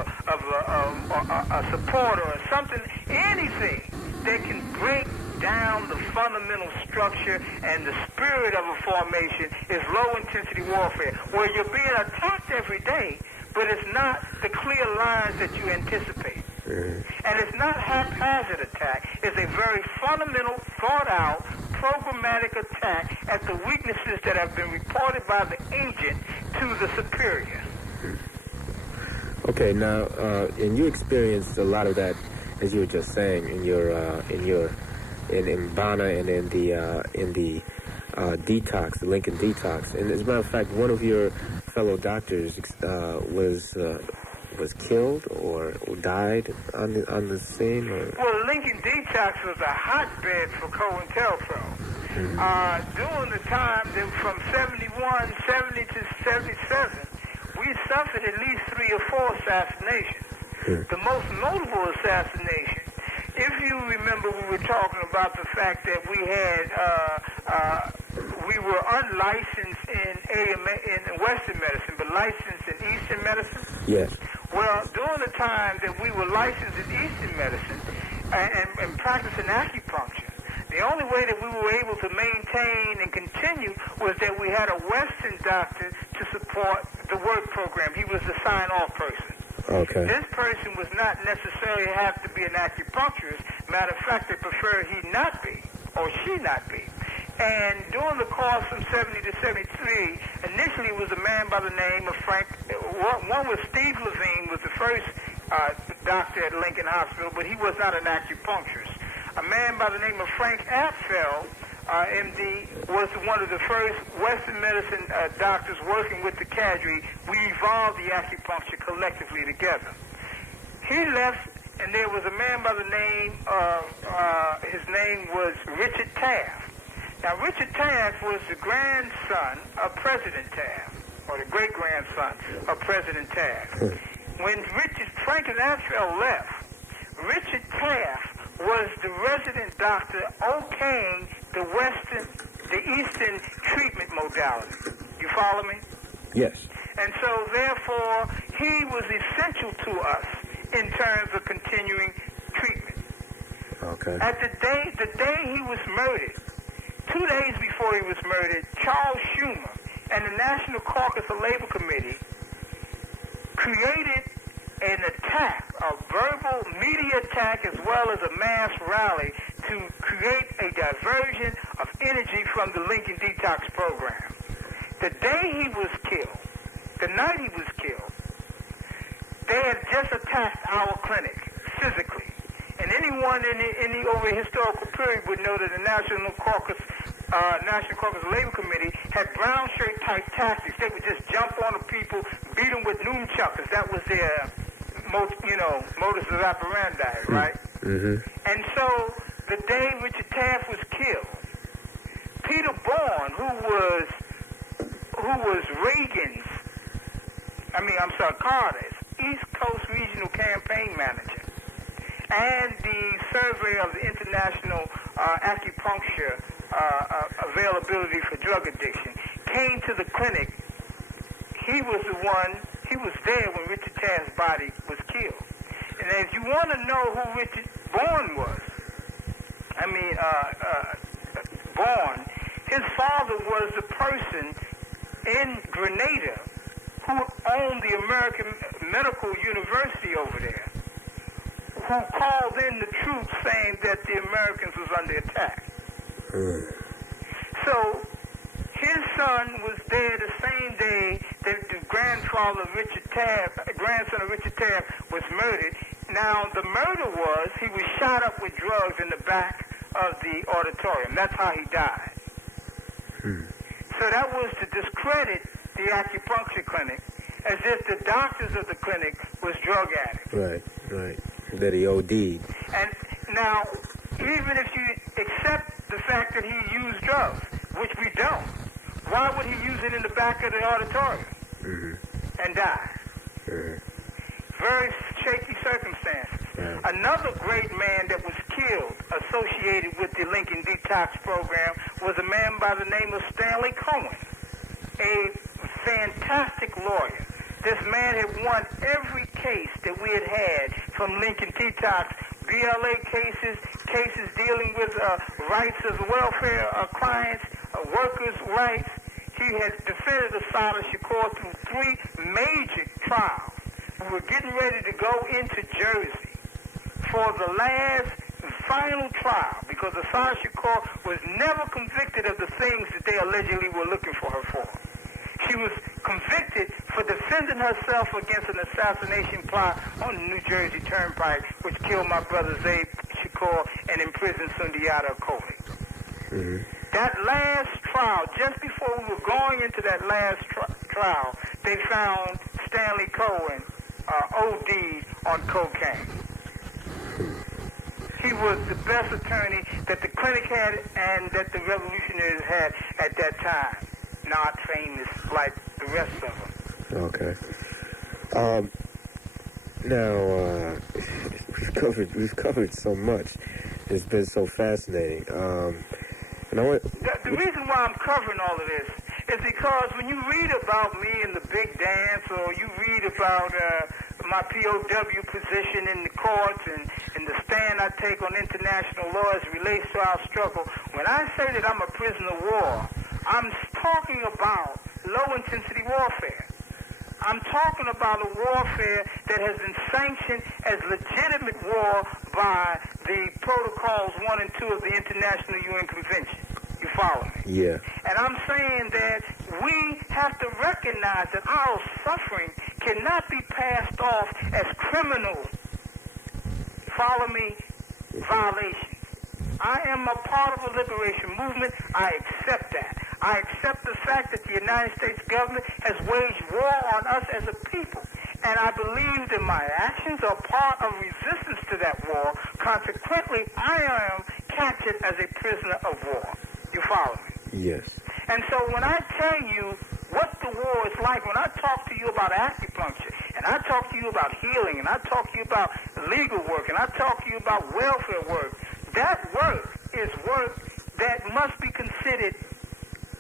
a supporter or something, anything that can break down the fundamental structure and the spirit of a formation is low-intensity warfare, where you're being attacked every day, but it's not the clear lines that you anticipate. And it's not haphazard attack. It's a very fundamental, thought-out, programmatic attack at the weaknesses that have been reported by the agent to the superior. Okay, now, and you experienced a lot of that, as you were just saying, in Bana and in the detox, the Lincoln detox. And as a matter of fact, one of your fellow doctors was killed or died on the scene? Or? Well, Lincoln detox was a hotbed for COINTELPRO. During the time from 71, 70 to 77, we suffered at least 3 or 4 assassinations. The most notable assassination, if you remember, we were talking about the fact that we had we were unlicensed in Western medicine, but licensed in Eastern medicine. Yes. Well, during the time that we were licensed in Eastern medicine and practicing acupuncture, the only way that we were able to maintain and continue was that we had a Western doctor to support the work program. He was the sign-off person. Okay. This person was not necessarily have to be an acupuncturist. Matter of fact, they prefer he not be, or she not be. And during the course from 70 to 73, initially it was a man by the name of Frank. One was Steve Levine, was the first doctor at Lincoln Hospital, but he was not an acupuncturist. A man by the name of Frank Apfel, MD, was one of the first Western medicine doctors working with the cadre. We evolved the acupuncture collectively together. He left, and there was a man by the name of, his name was Richard Taft. Now, Richard Taft was the grandson of President Taft, or the great-grandson of President Taft. When Franklin Apfel left, Richard Taft was the resident doctor okaying the Eastern treatment modality. You follow me? Yes. And so, therefore, he was essential to us in terms of continuing treatment. Okay. At the day he was murdered, 2 days before he was murdered, Charles Schumer and the National Caucus of Labor Committee created an attack, a verbal media attack, as well as a mass rally to create a diversion of energy from the Lincoln Detox program. The day he was killed, the night he was killed, they had just attacked our clinic physically. And anyone in the over historical period would know that the National Caucus of Labor Committee had brown shirt type tactics. They would just jump on the people, beat them with nunchuckers. That was their modus operandi, right? Mm-hmm. And so the day Richard Taft was killed, Peter Bourne, who was Carter's East Coast Regional Campaign Manager, and the survey of the international acupuncture availability for drug addiction, came to the clinic. He was there when Richard Taft's body was killed. And if you want to know who Richard Bourne was, Bourne, his father was the person in Grenada who owned the American Medical University over there, who called in the troops saying that the Americans was under attack. So his son was there the same day that the grandson of Richard Taft was murdered. Now, the murder was he was shot up with drugs in the back of the auditorium. That's how he died. So that was to discredit the acupuncture clinic as if the doctors of the clinic was drug addicts. Right. That he OD'd. And now, even if you accept the fact that he used drugs, which we don't, why would he use it in the back of the auditorium and die? Very shaky circumstances. Another great man that was killed associated with the Lincoln Detox program was a man by the name of Stanley Cohen, a fantastic lawyer. This man had won every case that we had from Lincoln Detox, BLA cases, cases dealing with rights of welfare clients, workers' rights. He had defended Mutulu Shakur through 3 major trials. We were getting ready to go into Jersey for the last final trial because Mutulu Shakur was never convicted of the things that they allegedly were looking for her for. She was convicted for defending herself against an assassination plot on the New Jersey Turnpike, which killed my brother Zayd Shakur and imprisoned Sundiata Kohli. That last trial, just before we were going into that last trial, they found Stanley Cohen OD'd on cocaine. He was the best attorney that the clinic had and that the revolutionaries had at that time. Not famous like the rest of them. Okay. Now, we've covered so much. It's been so fascinating. And I want the reason why I'm covering all of this is because when you read about me in the big dance, or you read about my POW position in the courts and the stand I take on international law as it relates to our struggle, when I say that I'm a prisoner of war, I'm talking about low-intensity warfare. I'm talking about a warfare that has been sanctioned as legitimate war by the Protocols 1 and 2 of the International UN Convention. You follow me? Yeah. And I'm saying that we have to recognize that our suffering cannot be passed off as criminal, follow me, violations. I am a part of the liberation movement. I accept that. I accept the fact that the United States government has waged war on us as a people. And I believe that my actions are part of resistance to that war. Consequently, I am captured as a prisoner of war. You follow me? Yes. And so when I tell you what the war is like, when I talk to you about acupuncture, and I talk to you about healing, and I talk to you about legal work, and I talk to you about welfare work, that work is work that must be considered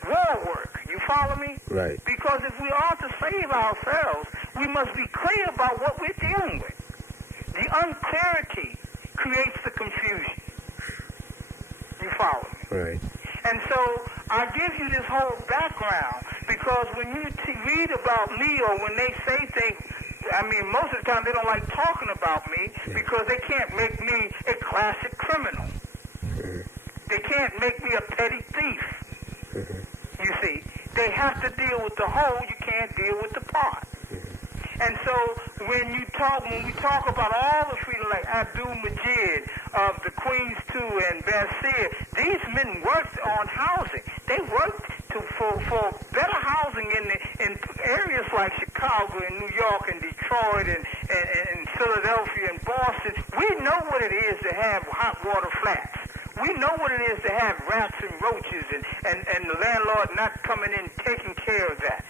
war work. You follow me? Right. Because if we are to save ourselves, we must be clear about what we're dealing with. The unclarity creates the confusion. You follow me? Right. And so I give you this whole background because when you read about me or when they say things, I mean, most of the time they don't like talking about me because they can't make me a classic criminal. They can't make me a petty thief. You see, they have to deal with the whole. You can't deal with the part. And so when we talk about all the freedom, like Abdul Majid of the Queens 2 and Basir, these men worked on housing. They worked for better housing in areas like Chicago and New York and Detroit and Philadelphia and Boston. We know what it is to have hot water flats. We know what it is to have rats and roaches and the landlord not coming in taking care of that.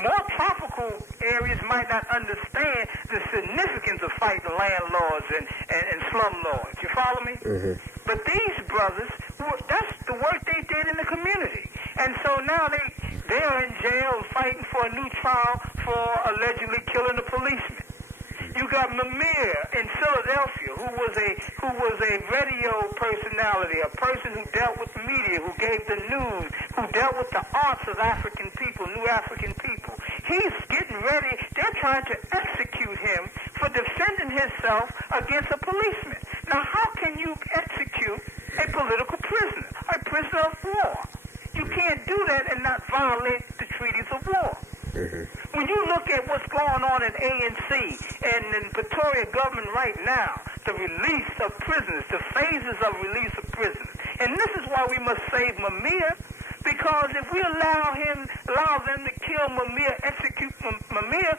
More tropical areas might not understand the significance of fighting landlords and slumlords. You follow me? But these brothers, that's the work they did in the community. And so now they are in jail fighting for a new trial for allegedly killing a policeman. You got Mimir in Philadelphia, who was a radio personality, a person who dealt with the media, who gave the news, who dealt with the arts of African people, new African people. He's getting ready. They're trying to execute him for defending himself against a policeman. Now, how can you execute a political prisoner, a prisoner of war? You can't do that and not violate the treaties of war. When you look at what's going on in ANC and in Pretoria government right now, the release of prisoners, the phases of release of prisoners, and this is why we must save Mimir, because Because if we allow them to kill Mumia, execute Mumia,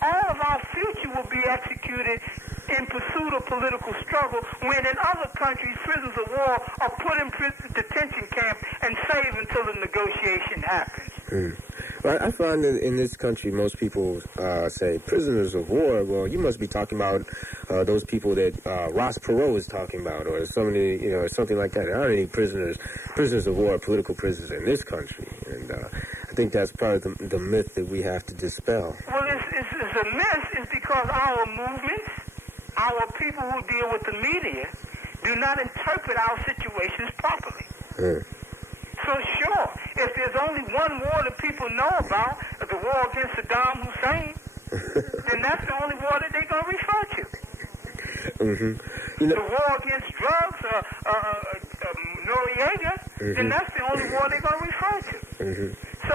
all of our future will be executed in pursuit of political struggle, when in other countries, prisoners of war are put in prison detention camps and saved until the negotiation happens. Well, I find that in this country, most people say prisoners of war. Well, you must be talking about those people that Ross Perot is talking about, or somebody, something like that. There aren't any prisoners of war, political prisoners in this country, and I think that's part of the myth that we have to dispel. Well, it's a myth. It's because our movements, our people who deal with the media, do not interpret our situations properly. So sure, if there's only one war that people know about, the war against Saddam Hussein, then that's the only war that they're going to refer to. The war against drugs, Noriega, then that's the only war they're going to refer to. So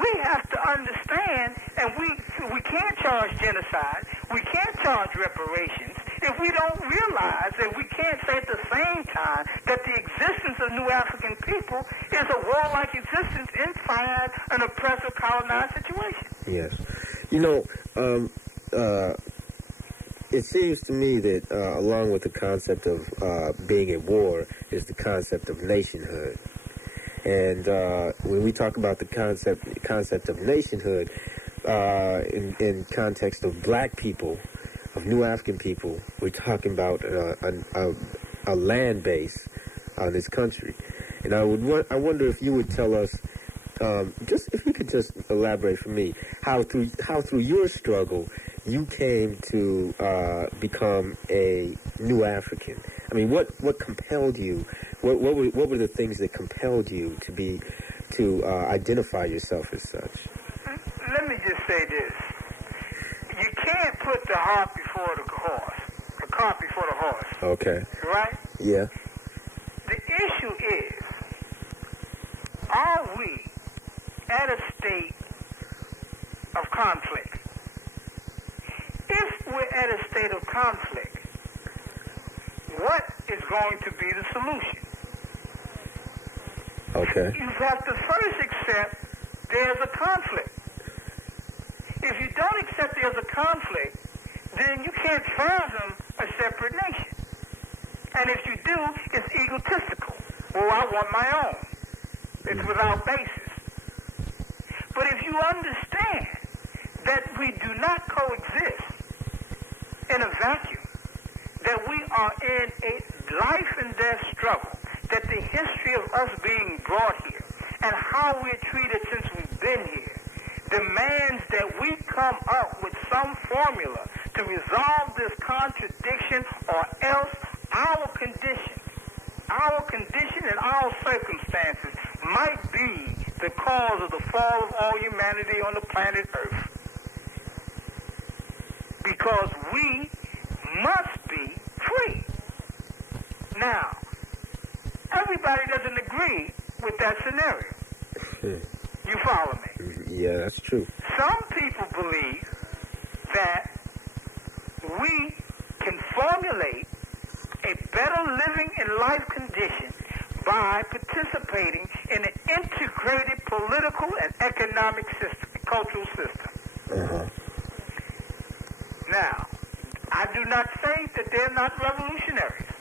we have to understand, and we can't charge genocide, we can't charge reparations, if we don't realize that we can't say at the same time that the existence of New African people is a warlike existence inside an oppressive colonized situation. Yes. It seems to me that along with the concept of being at war is the concept of nationhood. And when we talk about the concept of nationhood in context of black people, of New African people, we're talking about a land base on this country. And I wonder if you would tell us, if you could just elaborate for me, how through your struggle you came to become a New African. I mean, what compelled you? What were the things that compelled you to identify yourself as such? Let me just say this. You can't put the cart before the horse. Okay. Right? Yeah. The issue is, are we at a state of conflict? If we're at a state of conflict, what is going to be the solution? Okay. You have to first accept there's a conflict. If you don't accept there's a conflict, then you can't fathom a separate nation. And if you do, it's egotistical. Well, I want my own. It's without basis. But if you understand that we do not coexist in a vacuum, that we are in a life and death struggle, that the history of us being brought here and how we're treated since we've been here demands that we come up with some formula to resolve this contradiction, or else our condition and our circumstances might be the cause of the fall of all humanity on the planet Earth. Because we must be free. Now, everybody doesn't agree with that scenario. You follow me? Yeah, that's true. Some people believe that we can formulate a better living and life condition by participating in an integrated political and economic system, cultural system. Now, I do not say that they're not revolutionaries.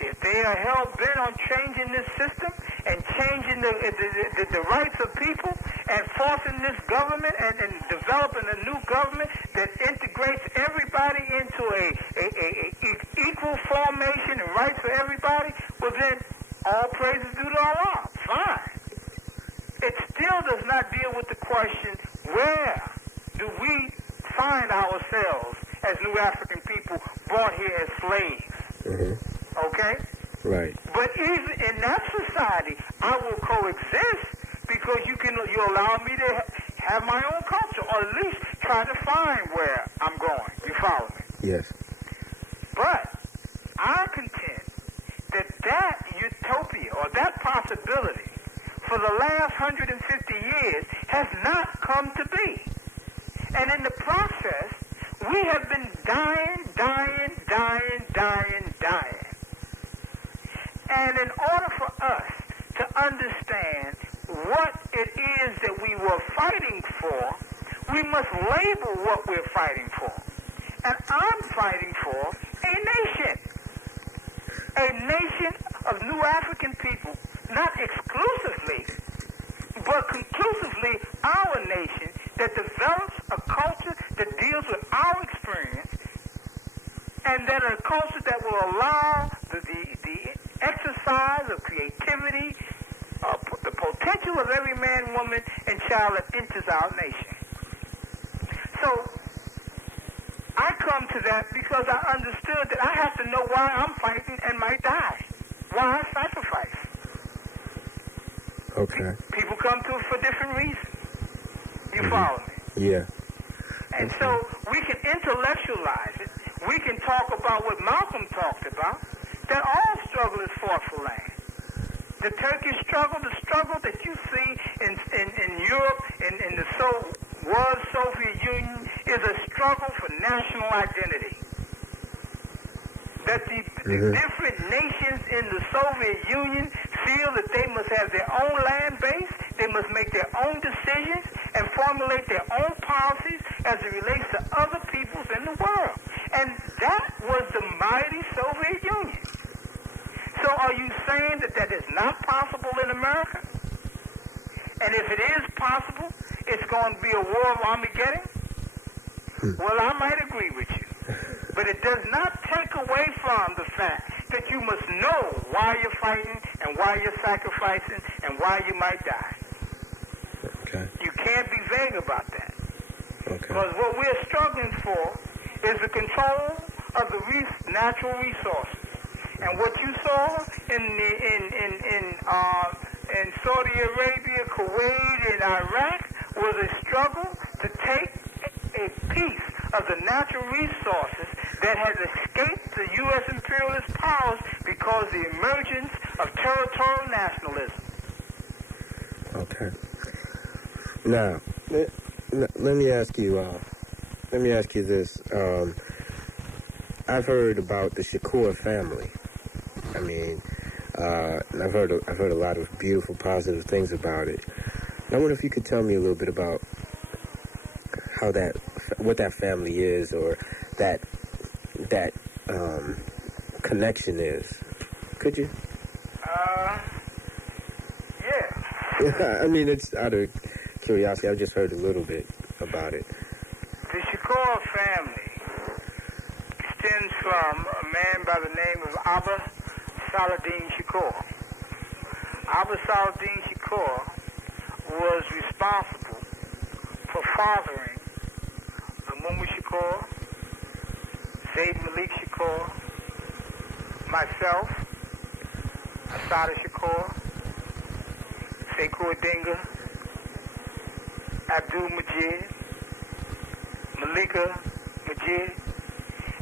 If they are hell-bent on changing this system and changing the rights of people and forcing this government and developing a new government that integrates everybody into a equal formation and rights for everybody, well then, all praises due to Allah. Fine. It still does not deal with the question, where do we find ourselves as New African people brought here as slaves? Okay? Right. But even in that society, I will coexist because you allow me to have my own culture, or at least try to find where I'm going. You follow me? Yes. But I contend that utopia or that possibility for the last 150 years has not come to be. And in the process, we have been dying. And in order for us to understand it is that we were fighting for, we must label what we're fighting for. And I'm fighting for a nation of new African people, not exclusively, but conclusively our nation that develops a culture that deals with our experience, and that a culture that will allow the exercise of creativity, the potential of every man, woman, and child that enters our nation. So I come to that because I understood that I have to know why I'm fighting and might die, why I sacrifice. Okay. People come to it for different reasons. You follow me? Yeah. And so we can intellectualize it. We can talk about what Malcolm talked about, that all struggle is fought for land. The Turkish struggle, the struggle that you see in Europe, in the Soviet Union, is a struggle for national identity. That the different nations in the Soviet Union feel that they must have their own land base, they must make their own decisions, and formulate their own policies as it relates to other peoples in the world. And that was the mighty Soviet Union. So are you saying that that is not possible in America? And if it is possible, it's going to be a war of Armageddon? Well, I might agree with you. But it does not take away from the fact that you must know why you're fighting and why you're sacrificing and why you might die. Okay. You can't be vague about that. Okay. Because what we're struggling for is the control of the natural resources. And what you saw in Saudi Arabia, Kuwait, and Iraq was a struggle to take a piece of the natural resources that has escaped the U.S. imperialist powers because of the emergence of territorial nationalism. Okay. Now, let me ask you this. I've heard about the Shakur family. I mean, I've heard a lot of beautiful, positive things about it. I wonder if you could tell me a little bit about what that family is, or that connection is. Could you? Yeah. I mean, it's out of curiosity. I've just heard a little bit about it. The Shakur family extends from a man by the name of Abba Saladin Shakur. Abba Saladin Shakur was responsible for fathering Mutulu Shakur, Zayd Malik Shakur, myself, Asada Shakur, Sekou Dinga, Abdul Majid, Malika Majid,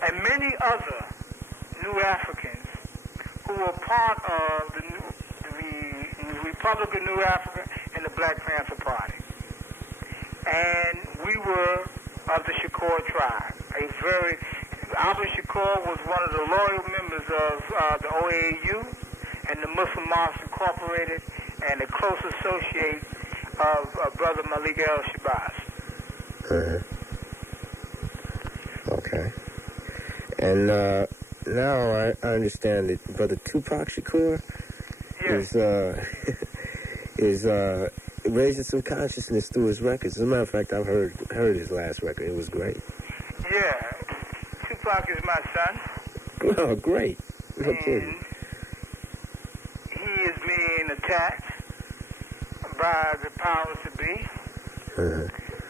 and many other new Africans who were part of the Republic of New Africa and the Black Panther Party. And we were of the Shakur tribe. Abba Shakur was one of the loyal members of the OAU and the Muslim Mosque Incorporated, and a close associate of Brother Malik El-Shabazz. Okay. And now I understand that Brother Tupac Shakur is raising some consciousness through his records. As a matter of fact, I've heard his last record. It was great. Yeah. Tupac is my son. Oh, great. And he is being attacked by the powers that be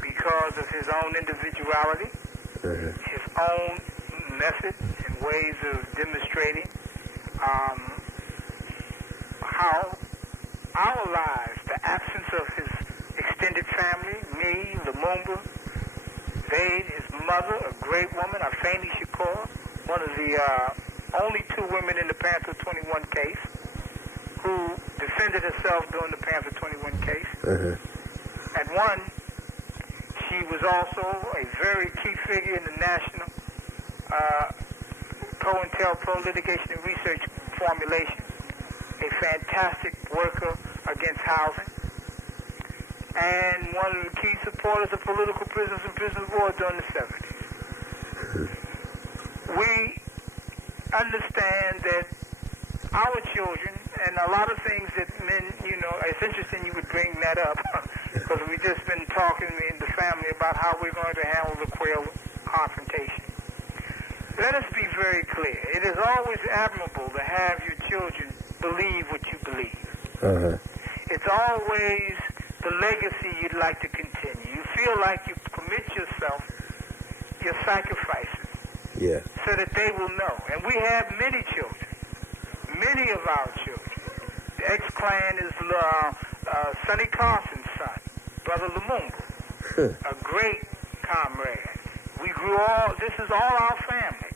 because of his own individuality, his own methods and ways of demonstrating how our lives, the absence of his extended family, me, Lumumba, Zayd, his mother, a great woman, Afeni Shakur, one of the only two women in the Panther 21 case, who defended herself during the Panther 21 case. And one, she was also a very key figure in the national pro litigation and research formulation, a fantastic worker against housing. and one of the key supporters of political prisoners and prisoners of war during the 70s. We understand that our children, and a lot of things that men, it's interesting you would bring that up, because we've just been talking in the family about how we're going to handle the Quail confrontation. Let us be very clear. It is always admirable to have your children believe what you believe. Uh-huh. It's always the legacy you'd like to continue. You feel like you commit yourself, your sacrifices, so that they will know. And we have many children, many of our children. The ex-clan is Sonny Carson's son, Brother Lumumba, a great comrade. We grew all, this is all our family.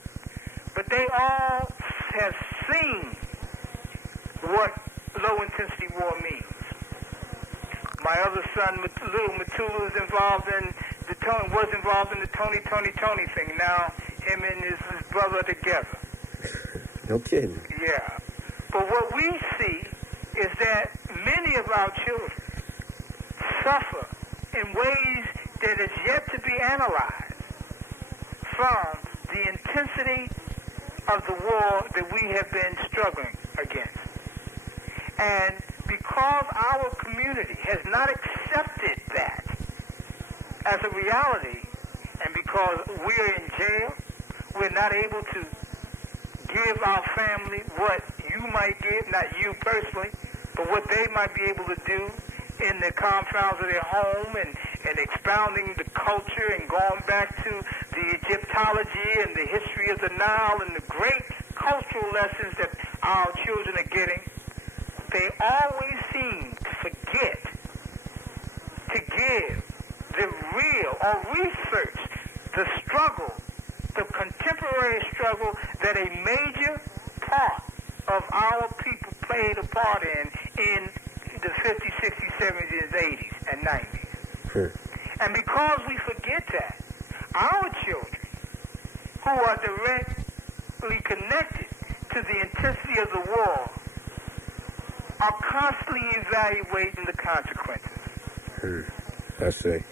But they all have seen what low-intensity war means. My other son, little Mutulu, was involved in the Tony thing. Now, him and his brother together. No kidding. Yeah. But what we see is that many of our children suffer in ways that is yet to be analyzed from the intensity of the war that we have been struggling against. And because our community has not accepted that as a reality, and because we're in jail, we're not able to give our family what you might give, not you personally, but what they might be able to do in the confounds of their home, and expounding the culture and going back to the Egyptology and the history of the Nile and the great cultural lessons that our children are getting. They always seem to forget to give the real or research the struggle, the contemporary struggle that a major part of our people played a part in the 50s, 60s, 70s, 80s, and 90s. And because we forget that, our children, who are directly connected to the intensity of the war, are constantly evaluating the consequences. I see.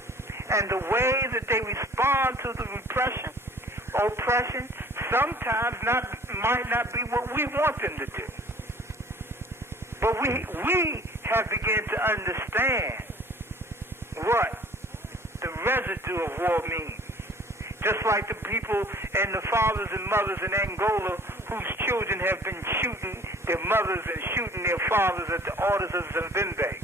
And the way that they respond to the repression, oppression, sometimes might not be what we want them to do. But we have begun to understand what the residue of war means. Just like the people and the fathers and mothers in Angola whose children have been shooting their mothers and shooting their fathers at the orders of Zimbabwe.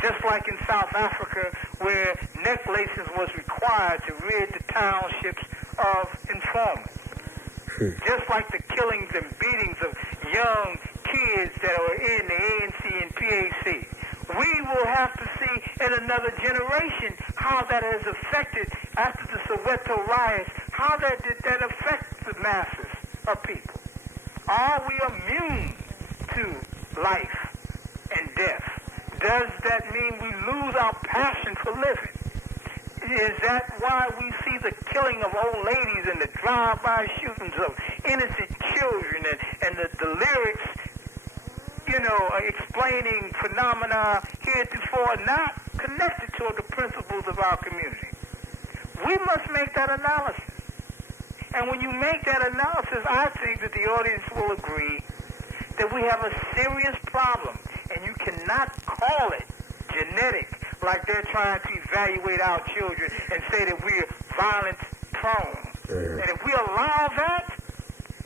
Just like in South Africa, where necklaces was required to rid the townships of informants. Just like the killings and beatings of young kids that were in the ANC and PAC. We will have to see in another generation how that has affected, after the Soweto riots, how that affect the masses of people. Are we immune to life and death? Does that mean we lose our passion for living? Is that why we see the killing of old ladies and the drive-by shootings of innocent children and the lyrics, explaining phenomena heretofore not connected to the principles of our community? We must make that analysis. And when you make that analysis, I think that the audience will agree that we have a serious problem, and you cannot call it genetic, like they're trying to evaluate our children and say that we're violence prone. And if we allow that,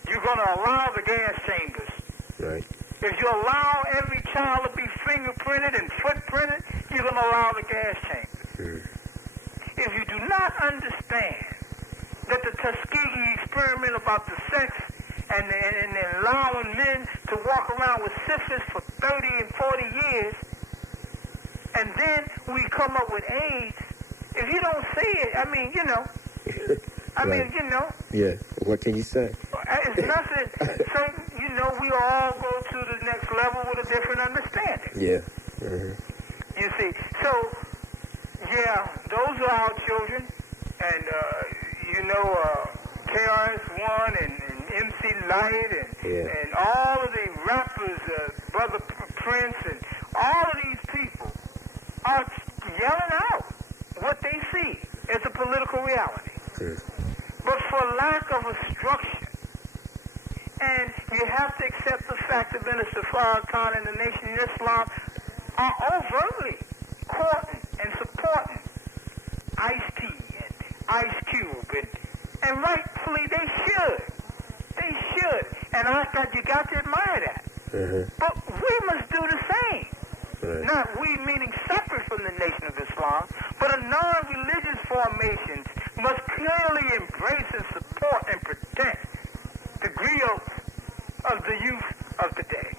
you're going to allow the gas chambers. Right. If you allow every child to be fingerprinted and footprinted, you're going to allow the gas chambers. If you do not understand that the Tuskegee experiment about the sex and allowing men to walk around with syphilis for 30 and 40 years, and then we come up with AIDS, if you don't see it, Yeah, what can you say? It's nothing. So, we all go to the next level with a different understanding. Yeah. You see, so, those are our children, and, KRS-One and MC Light and all of the rappers, Brother Prince, and all of these people are yelling see as a political reality. But for lack of a structure, and you have to accept the fact that Minister Farrakhan and the Nation of Islam are overtly courting and supporting Ice-T and Ice Cube, and rightfully they should. They should. And I thought you got to admire that. But we must do the same. Not we meaning separate from the Nation of Islam, but a non-religious formations must clearly embrace and support and protect the griots of the youth of today.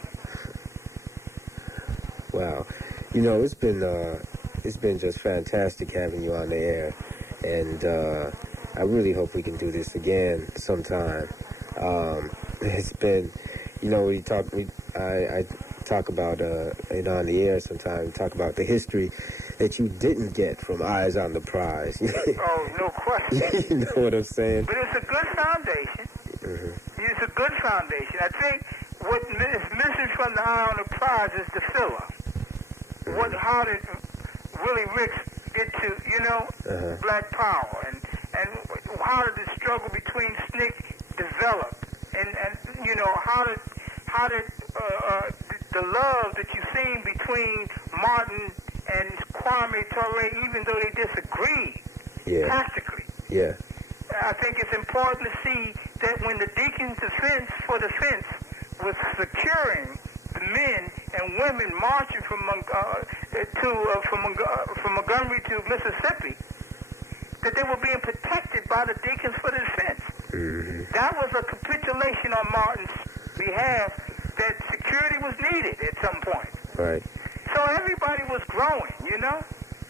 Wow. You know, it's been just fantastic having you on the air, and I really hope we can do this again sometime. It's been, you know, I talk about it on the air sometimes. Talk about the history that you didn't get from Eyes on the Prize. Oh, no question. You know what I'm saying? But it's a good foundation. It's a good foundation. I think what is missing from the Eye on the Prize is the filler. How did Willie Ricks get to, you know, Black Power, and how did the struggle between SNCC develop, and you know, how did the love that you've seen between Martin and Kwame Ture, even though they disagreed tactically. Yeah. I think it's important to see that when the Deacon's Defense for Defense was securing the men and women marching from Montgomery to Mississippi, that they were being protected by the Deacons for Defense. That was a capitulation on Martin's behalf that security was needed at some point. Right. So everybody was growing, you know?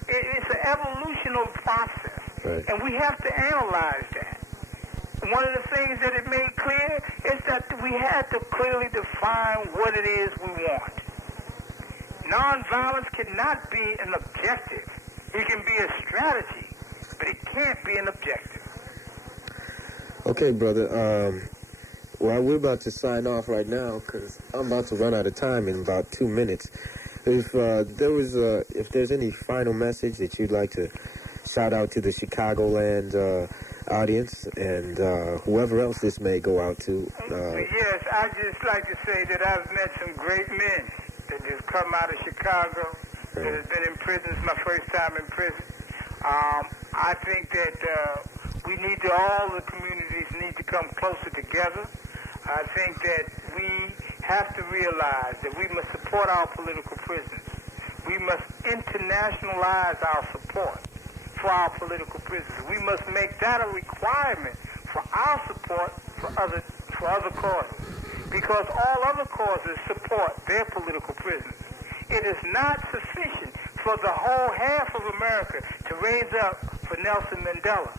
It's an evolutional process. Right. And we have to analyze that. One of the things that it made clear is that we had to clearly define what it is we want. Nonviolence cannot be an objective. It can be a strategy, but it can't be an objective. Okay, brother. Well, we're about to sign off right now because I'm about to run out of time in about 2 minutes. If there's any final message that you'd like to shout out to the Chicagoland audience and whoever else this may go out to. Yes, I'd just like to say that I've met some great men that have come out of Chicago, that have been in prison. It's my first time in prison. I think that all the communities need to come closer together. I think that we have to realize that we must support our political prisoners. We must internationalize our support for our political prisoners. We must make that a requirement for our support for other causes, because all other causes support their political prisoners. It is not sufficient for the whole half of America to raise up for Nelson Mandela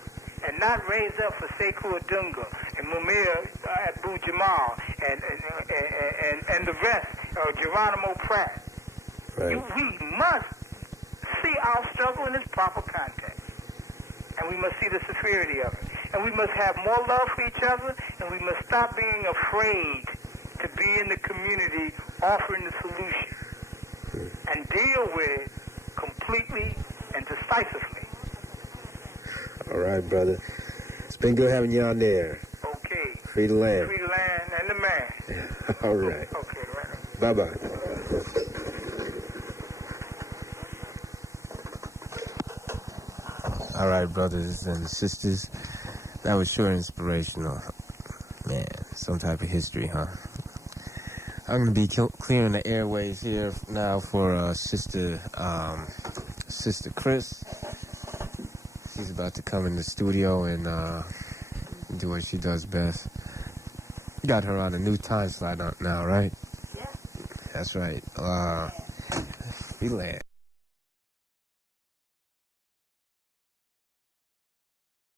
and not raise up for Sekou Odunga and Mumia Abu-Jamal and the rest, Geronimo Pratt. Right. We must see our struggle in its proper context. And we must see the severity of it. And we must have more love for each other, and we must stop being afraid to be in the community offering the solution and deal with it completely and decisively. All right, brother. It's been good having you on there. Okay. Free the land. Free the land and the man. All right. Okay, right. Bye-bye. All right, brothers and sisters. That was sure inspirational. Man, some type of history, huh? I'm going to be clearing the airways here now for Sister Chris. She's about to come in the studio and do what she does best. You got her on a new time slot now, right? Yeah. That's right. We land.